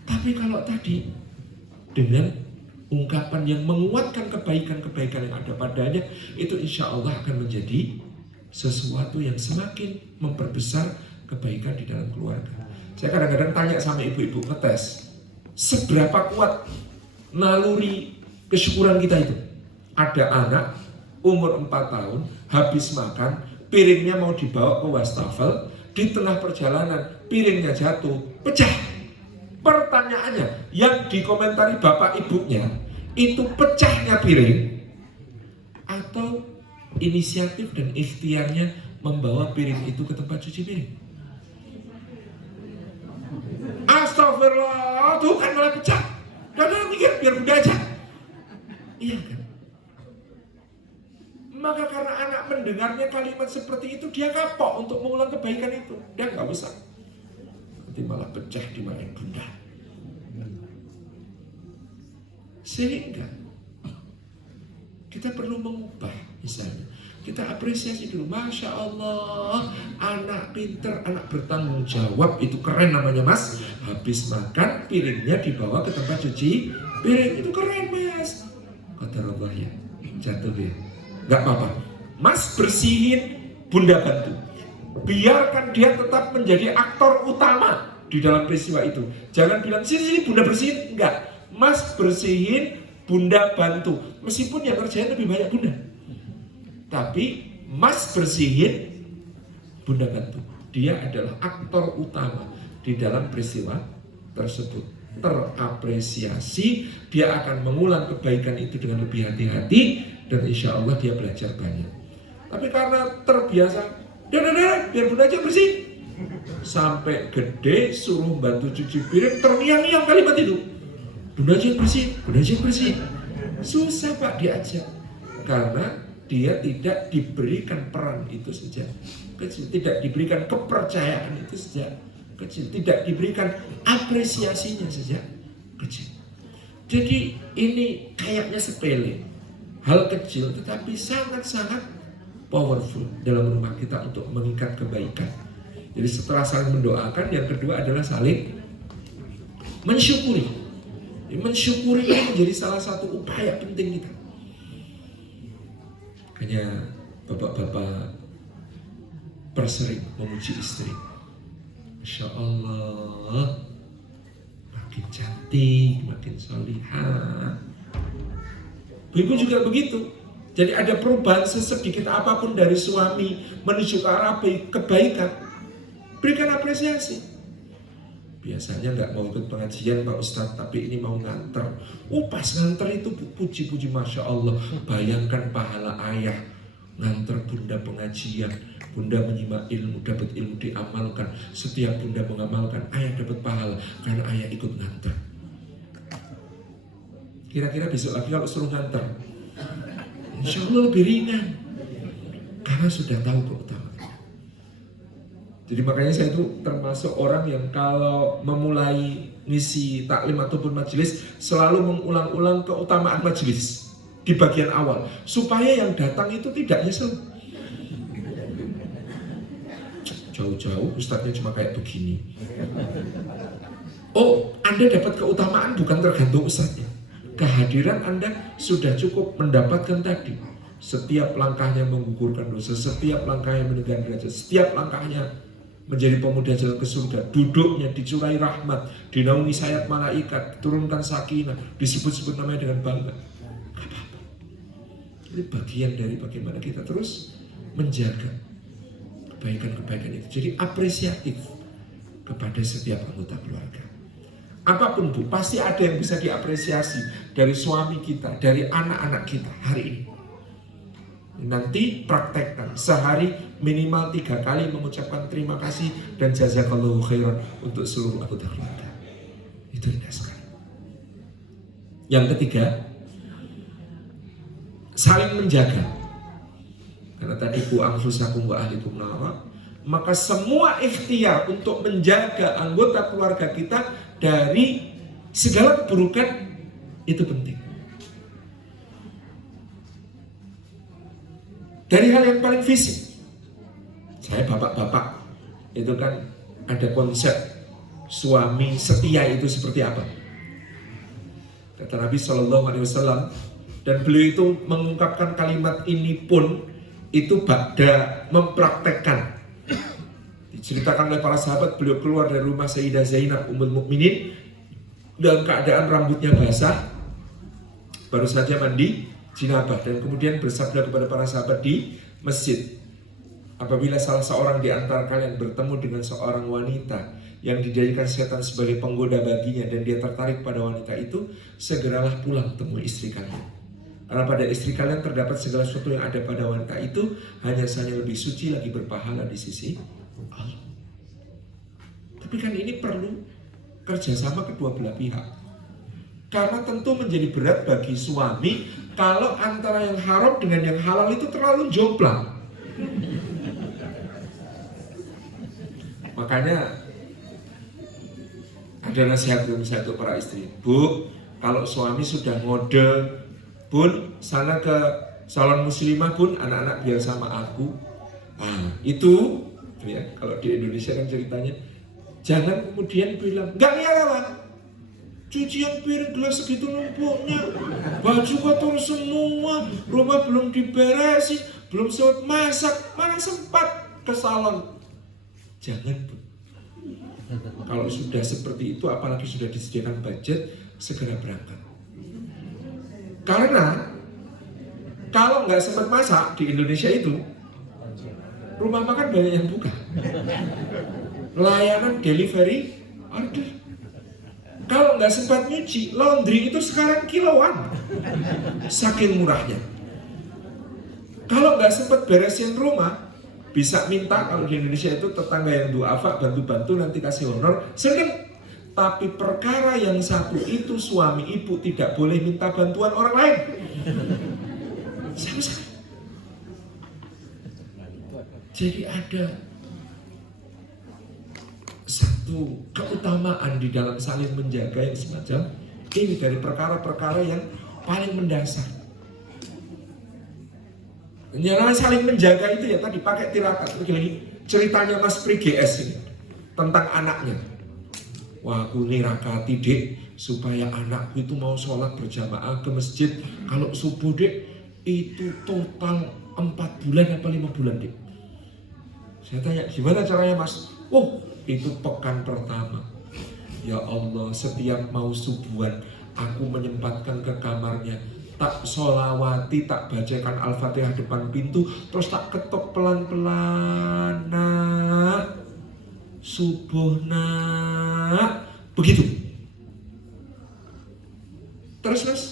Tapi kalau tadi dengan ungkapan yang menguatkan kebaikan-kebaikan yang ada padanya, itu insya Allah akan menjadi sesuatu yang semakin memperbesar kebaikan di dalam keluarga. Saya kadang-kadang tanya sama ibu-ibu, ngetes seberapa kuat naluri kesyukuran kita itu. Ada anak umur 4 tahun, habis makan, piringnya mau dibawa ke wastafel, di tengah perjalanan piringnya jatuh, pecah. Pertanyaannya, yang dikomentari bapak ibunya, itu pecahnya piring atau inisiatif dan ikhtiarnya membawa piring itu ke tempat cuci piring? Astagfirullah, tuh kan malah pecah. Dan orang mikir biar bunda aja. Iya kan? Maka karena anak mendengarnya kalimat seperti itu, dia kapok untuk mengulang kebaikan itu. Dia nggak usah. Nanti malah pecah dimarahin bunda. Sehingga kita perlu mengubah, misalnya kita apresiasi dulu, Masya Allah, anak pinter, anak bertanggung jawab, itu keren namanya mas. Habis makan, piringnya dibawa ke tempat cuci piring, itu keren mas. Kata Allah ya, jatuh ya, gak apa-apa, mas bersihin, bunda bantu. Biarkan dia tetap menjadi aktor utama di dalam peristiwa itu. Jangan bilang, sini bunda bersihin, enggak. Mas bersihin, bunda bantu. Meskipun yang kerjain lebih banyak bunda, tapi mas bersihin, bunda bantu. Dia adalah aktor utama di dalam peristiwa tersebut. Terapresiasi, dia akan mengulang kebaikan itu dengan lebih hati-hati, dan insya Allah dia belajar banyak. Tapi karena terbiasa, biar bunda aja bersih, sampai gede suruh bantu cuci piring, terngiang-ngiang kalimat itu. Bunda aja bersih, bunda aja bersih. Susah pak diajak, karena dia tidak diberikan peran itu sejak kecil, tidak diberikan kepercayaan itu sejak kecil, tidak diberikan apresiasinya sejak kecil. Jadi ini kayaknya sepele, hal kecil tetapi sangat-sangat powerful dalam rumah kita untuk mengikat kebaikan. Jadi setelah saling mendoakan, yang kedua adalah saling mensyukuri. Mensyukuri ini menjadi salah satu upaya penting kita. Makanya bapak-bapak bersering memuji istri. Masya Allah, makin cantik, makin solihah. Ibu juga begitu. Jadi ada perubahan sesedikit apapun dari suami menuju ke arah kebaikan. Berikan apresiasi. Biasanya nggak mau ikut pengajian Pak Ustadz, tapi ini mau nganter. Pas nganter itu puji-puji Masya Allah. Bayangkan pahala ayah nganter bunda pengajian. Bunda menyimak ilmu, dapat ilmu diamalkan. Setiap bunda mengamalkan, ayah dapat pahala karena ayah ikut nganter. Kira-kira besok lagi kalau suruh nganter, insya Allah lebih ringan karena sudah tahu keutamaannya. Jadi makanya saya itu termasuk orang yang kalau memulai misi taklim ataupun majelis selalu mengulang-ulang keutamaan majelis di bagian awal supaya yang datang itu tidak nyesel. Jauh-jauh ustadznya cuma kayak begini. Oh, Anda dapat keutamaan bukan tergantung ustadznya. Kehadiran Anda sudah cukup mendapatkan tadi. Setiap langkahnya menggugurkan dosa, setiap langkahnya menegakkan derajat, setiap langkahnya menjadi pemuda jalan ke surga. Duduknya dicurai rahmat, dinaungi sayap malaikat, turunkan sakinah, disebut-sebut namanya dengan bangga. Gak apa-apa. Ini bagian dari bagaimana kita terus menjaga kebaikan-kebaikan itu. Jadi apresiatif kepada setiap anggota keluarga. Apapun Bu, pasti ada yang bisa diapresiasi dari suami kita, dari anak-anak kita hari ini. Nanti praktekkan sehari minimal 3 kali mengucapkan terima kasih dan jazakallahu khairan untuk seluruh anggota keluarga. Itu indah sekali. Yang ketiga, saling menjaga. Karena tadi ku anfusakum wa ahlikum nara, maka semua ikhtiar untuk menjaga anggota keluarga kita dari segala keburukan itu penting. Dari hal yang paling fisik, saya bapak-bapak itu kan ada konsep suami setia itu seperti apa? Kata Nabi SAW, dan beliau itu mengungkapkan kalimat ini pun itu ba'da mempraktekkan. Diceritakan oleh para sahabat, beliau keluar dari rumah Sayyidah Zainab Ummul Mukminin dalam keadaan rambutnya basah, baru saja mandi jinabah, dan kemudian bersabda kepada para sahabat di masjid, apabila salah seorang di antara kalian bertemu dengan seorang wanita yang dijadikan setan sebagai penggoda baginya dan dia tertarik pada wanita itu, segeralah pulang temui istri kalian. Karena pada istri kalian terdapat segala sesuatu yang ada pada wanita itu, hanya saja lebih suci lagi berpahala di sisi Allah. Tapi kan ini perlu kerjasama kedua belah pihak. Karena tentu menjadi berat bagi suami kalau antara yang haram dengan yang halal itu terlalu jomplang. Makanya ada nasihat untuk para istri. Bu, kalau suami sudah ngode, Bun, sana ke salon muslimah Bun, anak-anak biar sama aku. Itu ya, kalau di Indonesia kan ceritanya, jangan kemudian bilang, enggak lawan. Cucian piring gelas segitu numpuknya, baju kotor semua, rumah belum diberesin, belum sempat masak, mana sempat ke salon. Jangan Bu. Kalau sudah seperti itu, apalagi sudah disediakan budget, segera berangkat. Karena kalau nggak sempat masak di Indonesia itu, rumah makan banyak yang buka. Layanan delivery order. Kalau nggak sempat nyuci, laundry itu sekarang kiloan, saking murahnya. Kalau nggak sempat beresin rumah, bisa minta, kalau di Indonesia itu tetangga yang duafa bantu-bantu nanti kasih honor, sedang. Tapi perkara yang satu itu suami ibu tidak boleh minta bantuan orang lain. Sama sekali. Jadi ada satu keutamaan di dalam saling menjaga yang semacam ini dari perkara-perkara yang paling mendasar. Yang saling menjaga itu ya tadi pakai tirakat. Lagi ceritanya Mas Pri GS ini tentang anaknya. Wah, aku nirakati dek supaya anakku itu mau sholat berjamaah ke masjid. Kalau subuh dek itu total 4 bulan apa 5 bulan dek. Saya tanya gimana caranya mas? Oh itu pekan pertama. Ya Allah, setiap mau subuhan aku menyempatkan ke kamarnya, tak sholawati, tak bacakan Al-Fatihah depan pintu, terus tak ketok pelan-pelan, nak subuh nak, begitu. Terus mas,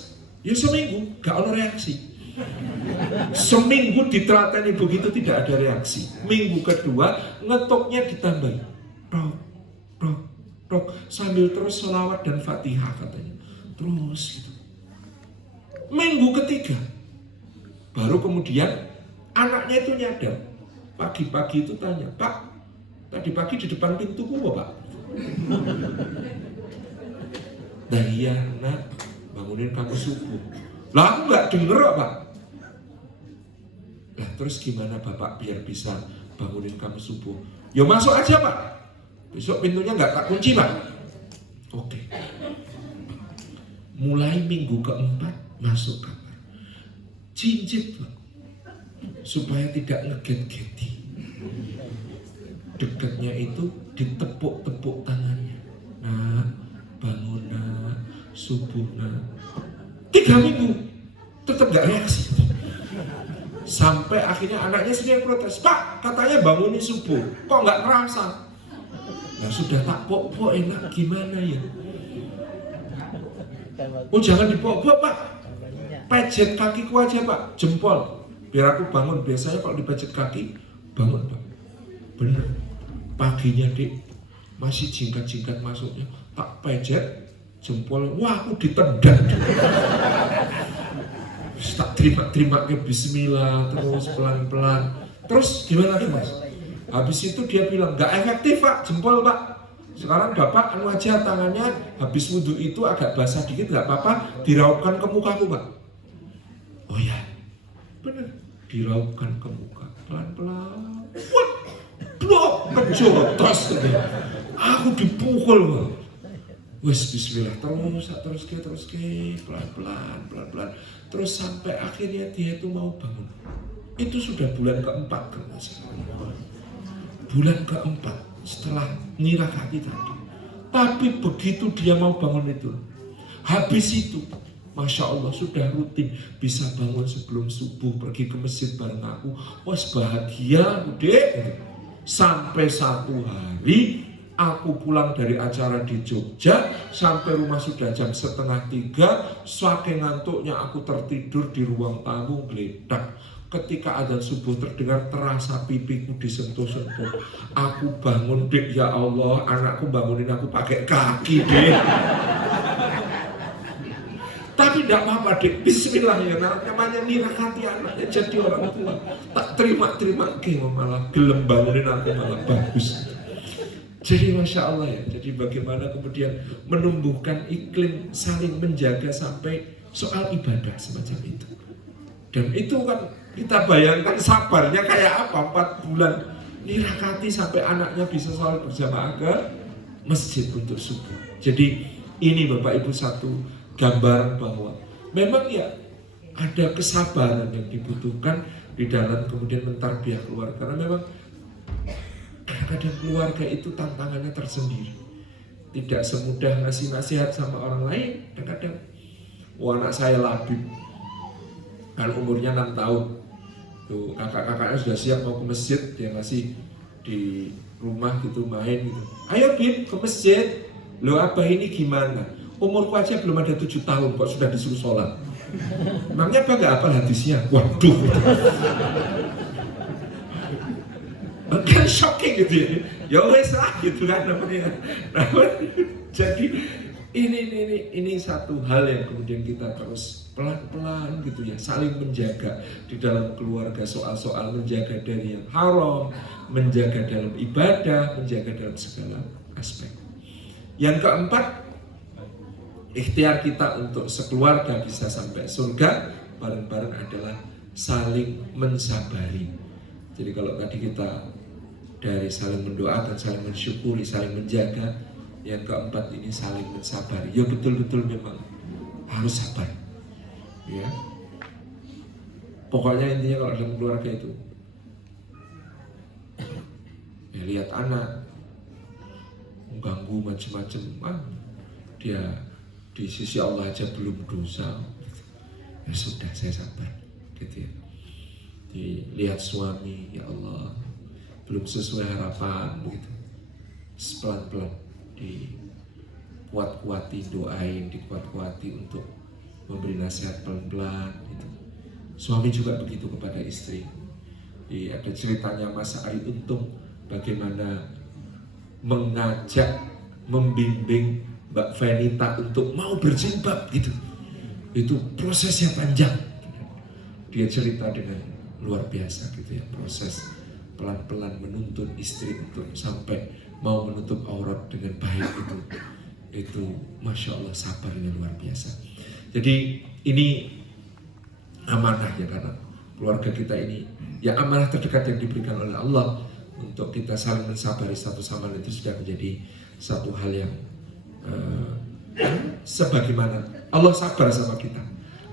ya seminggu gak ada reaksi. Seminggu ditelateni begitu tidak ada reaksi. Minggu kedua ngetoknya ditambah, tok tok tok, sambil terus sholawat dan Fatihah katanya. Terus gitu. Minggu ketiga baru kemudian anaknya itu nyadar. Pagi-pagi itu tanya, Pak, tadi pagi di depan pintuku Pak. Nah iya nak, bangunin kamu subuh. Lah aku gak denger Pak. Lah terus gimana Bapak biar bisa bangunin kamu subuh? Ya masuk aja Pak. Besok pintunya gak tak kunci Pak. Oke. Mulai minggu keempat masuk kamar. Cincit Pak. Supaya tidak ngeget-geti. Dekatnya itu ditepuk-tepuk tangannya. Nah, bangun nak, subuh nak. 3 minggu tetap gak reaksi. Sampai akhirnya anaknya sendiri protes, Pak katanya bangunin subuh, kok gak ngerasa? Nah sudah tak pok-pok enak gimana ya? Oh jangan dipok-pok Pak, pejet kakiku aja Pak, jempol, biar aku bangun. Biasanya kalau dipejet kaki, bangun Pak. Bener, paginya dik masih jingkat-jingkat masuknya, tak pejet jempol, wah aku ditendang. Tak terima ke bismillah, terus pelan-pelan. Terus gimana tuh mas? Habis itu dia bilang, gak efektif Pak, jempol Pak. Sekarang Bapak anu aja tangannya, habis wudhu itu agak basah dikit gak apa-apa, diraupkan ke mukaku Pak. Oh ya, bener, diraupkan ke muka, pelan-pelan. Wah, blok, kejotos. Aku dipukul Pak. Wes bismillah, terus ke, pelan-pelan. Terus sampai akhirnya dia itu mau bangun. Itu sudah bulan keempat kan mas. Bulan keempat setelah nirakati tadi. Tapi begitu dia mau bangun itu, habis itu, masya Allah sudah rutin bisa bangun sebelum subuh pergi ke masjid bareng aku. Wes bahagia, dek. Sampai satu hari aku pulang dari acara di Jogja, sampai rumah sudah jam 2:30, saking ngantuknya aku tertidur di ruang tamu geledak. Ketika adzan subuh terdengar, terasa pipiku disentuh-sentuh. Aku bangun dek, ya Allah, anakku bangunin aku pakai kaki dek. Tapi tidak apa-apa dek, bismillah ya, namanya nirakati anaknya jadi orang tua. Tak terima malah gelem bangunin aku malah bagus. Jadi Masya Allah ya, jadi bagaimana kemudian menumbuhkan iklim saling menjaga sampai soal ibadah semacam itu. Dan itu kan kita bayangkan sabarnya kayak apa, 4 bulan nirakati sampai anaknya bisa sholat berjamaah ke masjid untuk subuh. Jadi ini Bapak Ibu satu gambaran bahwa memang ya ada kesabaran yang dibutuhkan di dalam kemudian mentarbiyah keluarga. Karena memang kadang keluarga itu tantangannya tersendiri. Tidak semudah ngasih nasihat sama orang lain. Kadang anak saya Labib, kan umurnya 6 tahun. Tuh kakak-kakaknya sudah siap mau ke masjid, dia ngasih di rumah gitu main gitu. Ayo Bib ke masjid. Loh abah ini gimana? Umurku aja belum ada 7 tahun kok sudah disuruh sholat. Emangnya apa gak hafal hadisnya? Waduh. Kan shocking gitu ya. Ya wes lah gitu kan namanya. Jadi ini satu hal yang kemudian kita terus pelan-pelan gitu ya, saling menjaga di dalam keluarga, soal-soal menjaga dari yang haram, menjaga dalam ibadah, menjaga dalam segala aspek. Yang keempat, ikhtiar kita untuk sekeluarga bisa sampai surga bareng-bareng adalah saling mensabari. Jadi kalau tadi kita dari saling mendoakan, saling mensyukuri, saling menjaga, Yang keempat ini saling mensabari. Ya betul-betul memang harus sabar. Ya. Pokoknya intinya kalau dalam keluarga itu, ya lihat anak mengganggu macam-macam, dia di sisi Allah aja belum dosa, ya sudah saya sabar, gitu ya. Dilihat suami, ya Allah belum sesuai harapan, begitu, pelan-pelan dikuat-kuati, doain, dikuat-kuati untuk memberi nasihat pelan-pelan, gitu. Suami juga begitu kepada istri. Ada ceritanya Mas Ari Untung bagaimana mengajak, membimbing Mbak Venita untuk mau berjilbab, gitu. Itu prosesnya panjang. Dia cerita dengan luar biasa, gitu ya, proses pelan-pelan menuntun istri untuk sampai mau menutup aurat dengan baik, itu Masya Allah sabarnya luar biasa. Jadi ini amanah ya, karena keluarga kita ini ya amanah terdekat yang diberikan oleh Allah untuk kita saling mensabari satu sama lain. Itu sudah menjadi satu hal yang sebagaimana Allah sabar sama kita,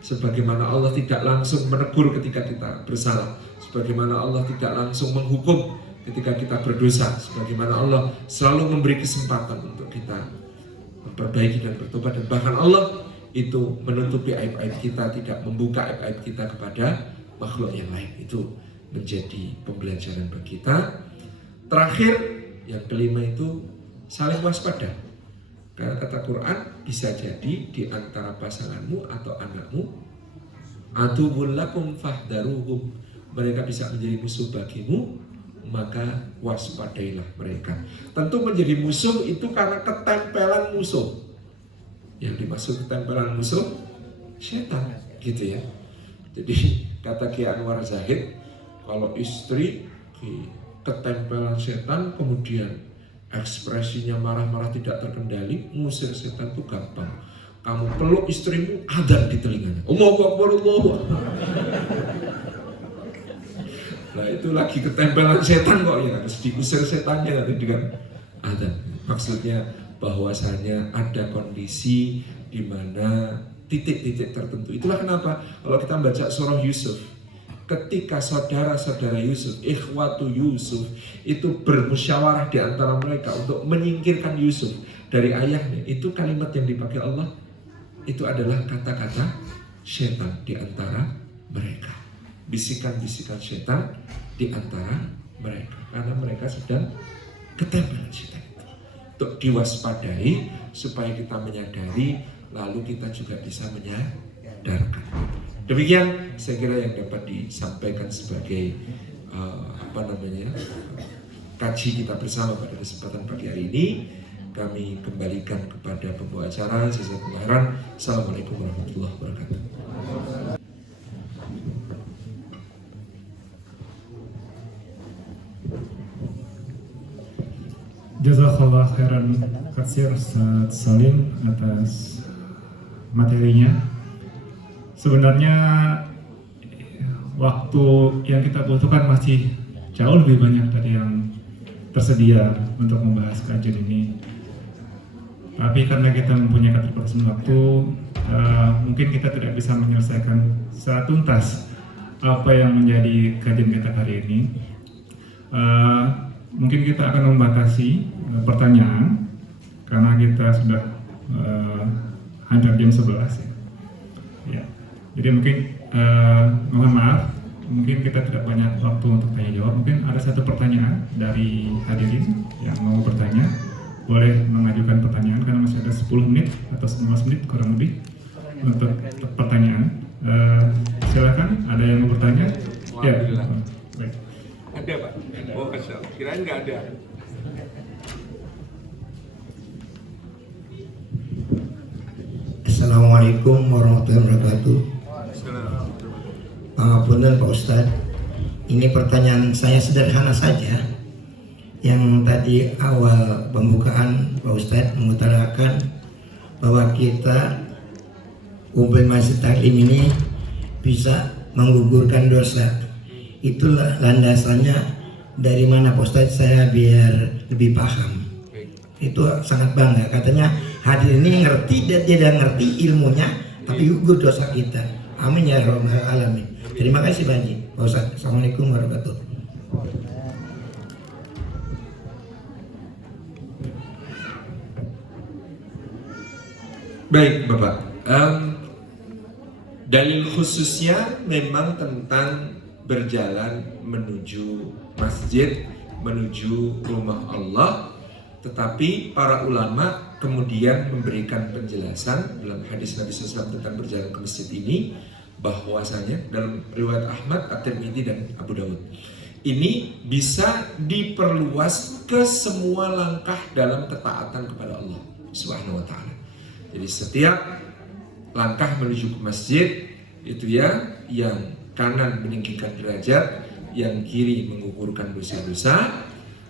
sebagaimana Allah tidak langsung menegur ketika kita bersalah, sebagaimana Allah tidak langsung menghukum ketika kita berdosa, sebagaimana Allah selalu memberi kesempatan untuk kita memperbaiki dan bertobat, dan bahkan Allah itu menutupi aib-aib kita, tidak membuka aib-aib kita kepada makhluk yang lain. Itu menjadi pembelajaran bagi kita. Terakhir, yang kelima itu saling waspada. Karena kata Quran, bisa jadi di antara pasanganmu atau anakmu, aduwwun lakum fahdharuhum, mereka bisa menjadi musuh bagimu, maka waspadailah mereka. Tentu menjadi musuh itu karena ketempelan musuh. Yang dimaksud ketempelan musuh, setan, gitu ya. Jadi kata Ki Anwar Zahid, kalau istri ketempelan setan, kemudian ekspresinya marah-marah tidak terkendali, ngusir setan itu gampang. Kamu peluk istrimu, adzan di telinganya, Allahu Akbar, Allahu Akbar. Nah itu lagi ketempelan setan kok ya, harus diusir setannya nanti dengan adzan. Maksudnya bahwasanya ada kondisi di mana titik-titik tertentu. Itulah kenapa kalau kita membaca surah Yusuf, ketika saudara-saudara Yusuf, ikhwatu Yusuf, itu bermusyawarah di antara mereka untuk menyingkirkan Yusuf dari ayahnya, itu kalimat yang dipakai Allah itu adalah kata-kata setan di antara mereka, bisikan-bisikan setan di antara mereka, karena mereka sedang ketempelan setan. Untuk diwaspadai supaya kita menyadari, lalu kita juga bisa menyadarkan. Demikian saya kira yang dapat disampaikan sebagai kaji kita bersama pada kesempatan pagi hari ini. Kami kembalikan kepada pembawa acara. Saya Kemahiran. Assalamualaikum warahmatullahi wabarakatuh. Jazakallah khairan katsir Ustaz Salim atas materinya. Sebenarnya waktu yang kita butuhkan masih jauh lebih banyak dari yang tersedia untuk membahas kajian ini. Tapi karena kita mempunyai keterbatasan waktu, mungkin kita tidak bisa menyelesaikan secara tuntas apa yang menjadi kajian kita hari ini. Mungkin kita akan membatasi pertanyaan karena kita sudah hampir jam 11 ya. Jadi mungkin mohon maaf, mungkin kita tidak banyak waktu untuk tanya jawab. Mungkin ada satu pertanyaan dari hadirin yang mau bertanya, boleh mengajukan pertanyaan karena masih ada 10 menit atau 15 menit kurang lebih untuk pertanyaan. Silakan, ada yang mau bertanya? Ya, baik. Ada Pak? Oh Masya Allah, kirain nggak ada. Assalamualaikum warahmatullahi wabarakatuh. Punten Pak Ustadz, ini pertanyaan saya sederhana saja. Yang tadi awal pembukaan Pak Ustadz mengutarakan bahwa kita kumpul masjid taklim ini bisa menggugurkan dosa. Itulah landasannya dari mana Pak Ustadz, saya biar lebih paham. Itu sangat bangga. Katanya hadir ini ngerti dan tidak ngerti ilmunya, tapi gugur dosa kita. Amin ya rabbal alamin. Terima kasih Pak Haji. Pak Ustadz. Assalamualaikum warahmatullahi wabarakatuh. Baik Bapak, dalil khususnya memang tentang berjalan menuju masjid, menuju rumah Allah. Tetapi para ulama kemudian memberikan penjelasan dalam hadis Nabi SAW tentang berjalan ke masjid ini, bahwasanya dalam riwayat Ahmad, At-Tirmidzi dan Abu Dawud, ini bisa diperluas ke semua langkah dalam ketaatan kepada Allah Subhanahu wa Ta'ala. Jadi setiap langkah menuju ke masjid itu ya, yang kanan meninggikan derajat, yang kiri menggugurkan dosa-dosa.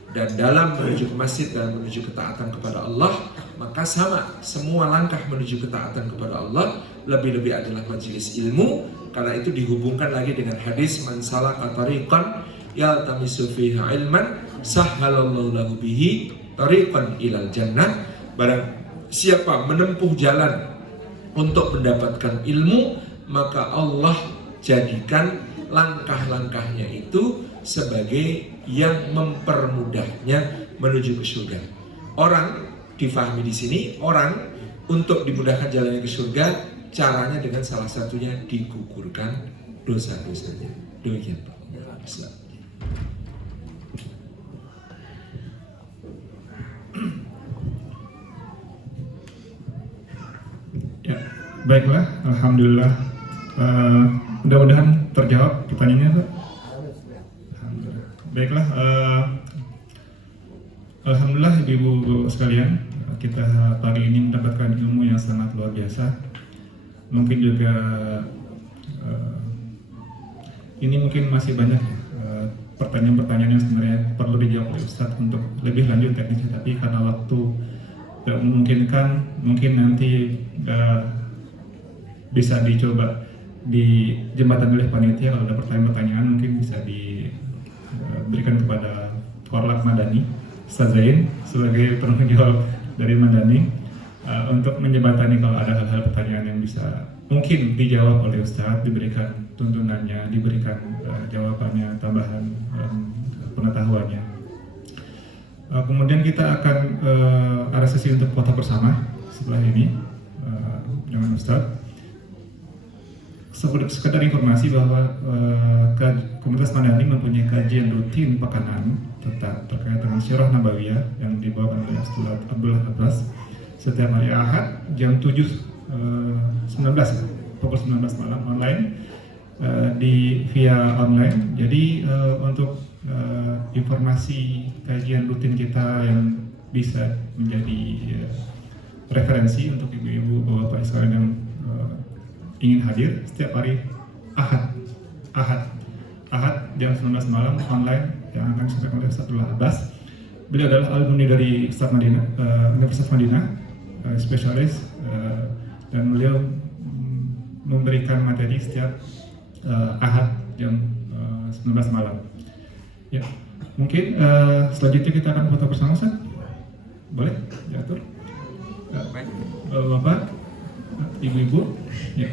Dan dalam menuju ke masjid dan menuju ketaatan kepada Allah, maka sama, semua langkah menuju ketaatan kepada Allah lebih-lebih adalah majelis ilmu. Karena itu dihubungkan lagi dengan hadis man salaka tariqan yaltamisu fihi ilman sahhalallahu lahu bihi tariqan ilal jannah. Barang siapa menempuh jalan untuk mendapatkan ilmu, maka Allah jadikan langkah-langkahnya itu sebagai yang mempermudahnya menuju ke surga. Orang difahami di sini, orang untuk dimudahkan jalannya ke surga, caranya dengan salah satunya digugurkan dosa-dosanya. Demikian Pak. Islam. Ya, baiklah, alhamdulillah. Mudah-mudahan terjawab pertanyaannya, Pak. Alhamdulillah. Baiklah, alhamdulillah ibu-ibu sekalian, kita pagi ini mendapatkan ilmu yang sangat luar biasa. Mungkin juga ini mungkin masih banyak pertanyaan-pertanyaan yang sebenarnya perlu dijawab oleh Ustadz untuk lebih lanjut teknisnya, tapi karena waktu tidak memungkinkan, mungkin nanti bisa dicoba dijembatani oleh panitia. Kalau ada pertanyaan-pertanyaan mungkin bisa diberikan kepada Korlap Madani, Ustaz Zain sebagai penanggung jawab dari Madani, untuk menjembatani kalau ada hal-hal pertanyaan yang bisa mungkin dijawab oleh Ustadz, diberikan tuntunannya, diberikan jawabannya, tambahan pengetahuannya. Kemudian kita akan ada sesi untuk foto bersama setelah ini dengan Ustadz. Sekedar informasi bahwa komunitas Madani mempunyai kajian rutin pekanan terkait dengan Sirah Nabawiyah yang dibawakan oleh Ustadz Abdullah Abbas setiap hari Ahad jam 19 pukul 19 malam online via online. Jadi untuk informasi kajian rutin kita yang bisa menjadi referensi untuk ibu-ibu bapak-bapak sekalian yang ingin hadir setiap hari Ahad jam 19 malam online yang akan disampaikan oleh Ustadz Abdullah Abbas. Beliau adalah alumni dari Universitas Madinah, spesialis, dan beliau memberikan materi setiap Ahad jam 19 malam. Ya, mungkin selanjutnya kita akan foto bersama, Ustaz. Boleh diatur? Bapak, ibu-ibu, ya.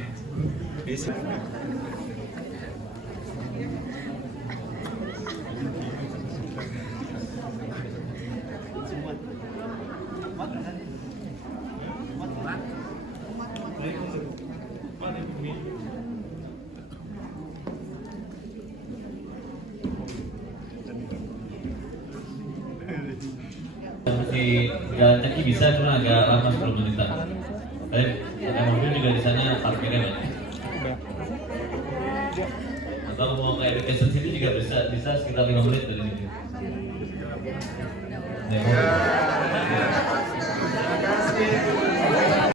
Masih jalan kaki bisa, cuma agak lama 10 menitan. Tapi pakai mobil juga di sana parkirnya banyak. Atau mau ke education city juga bisa sekitar 5 menit dari sini. Ya.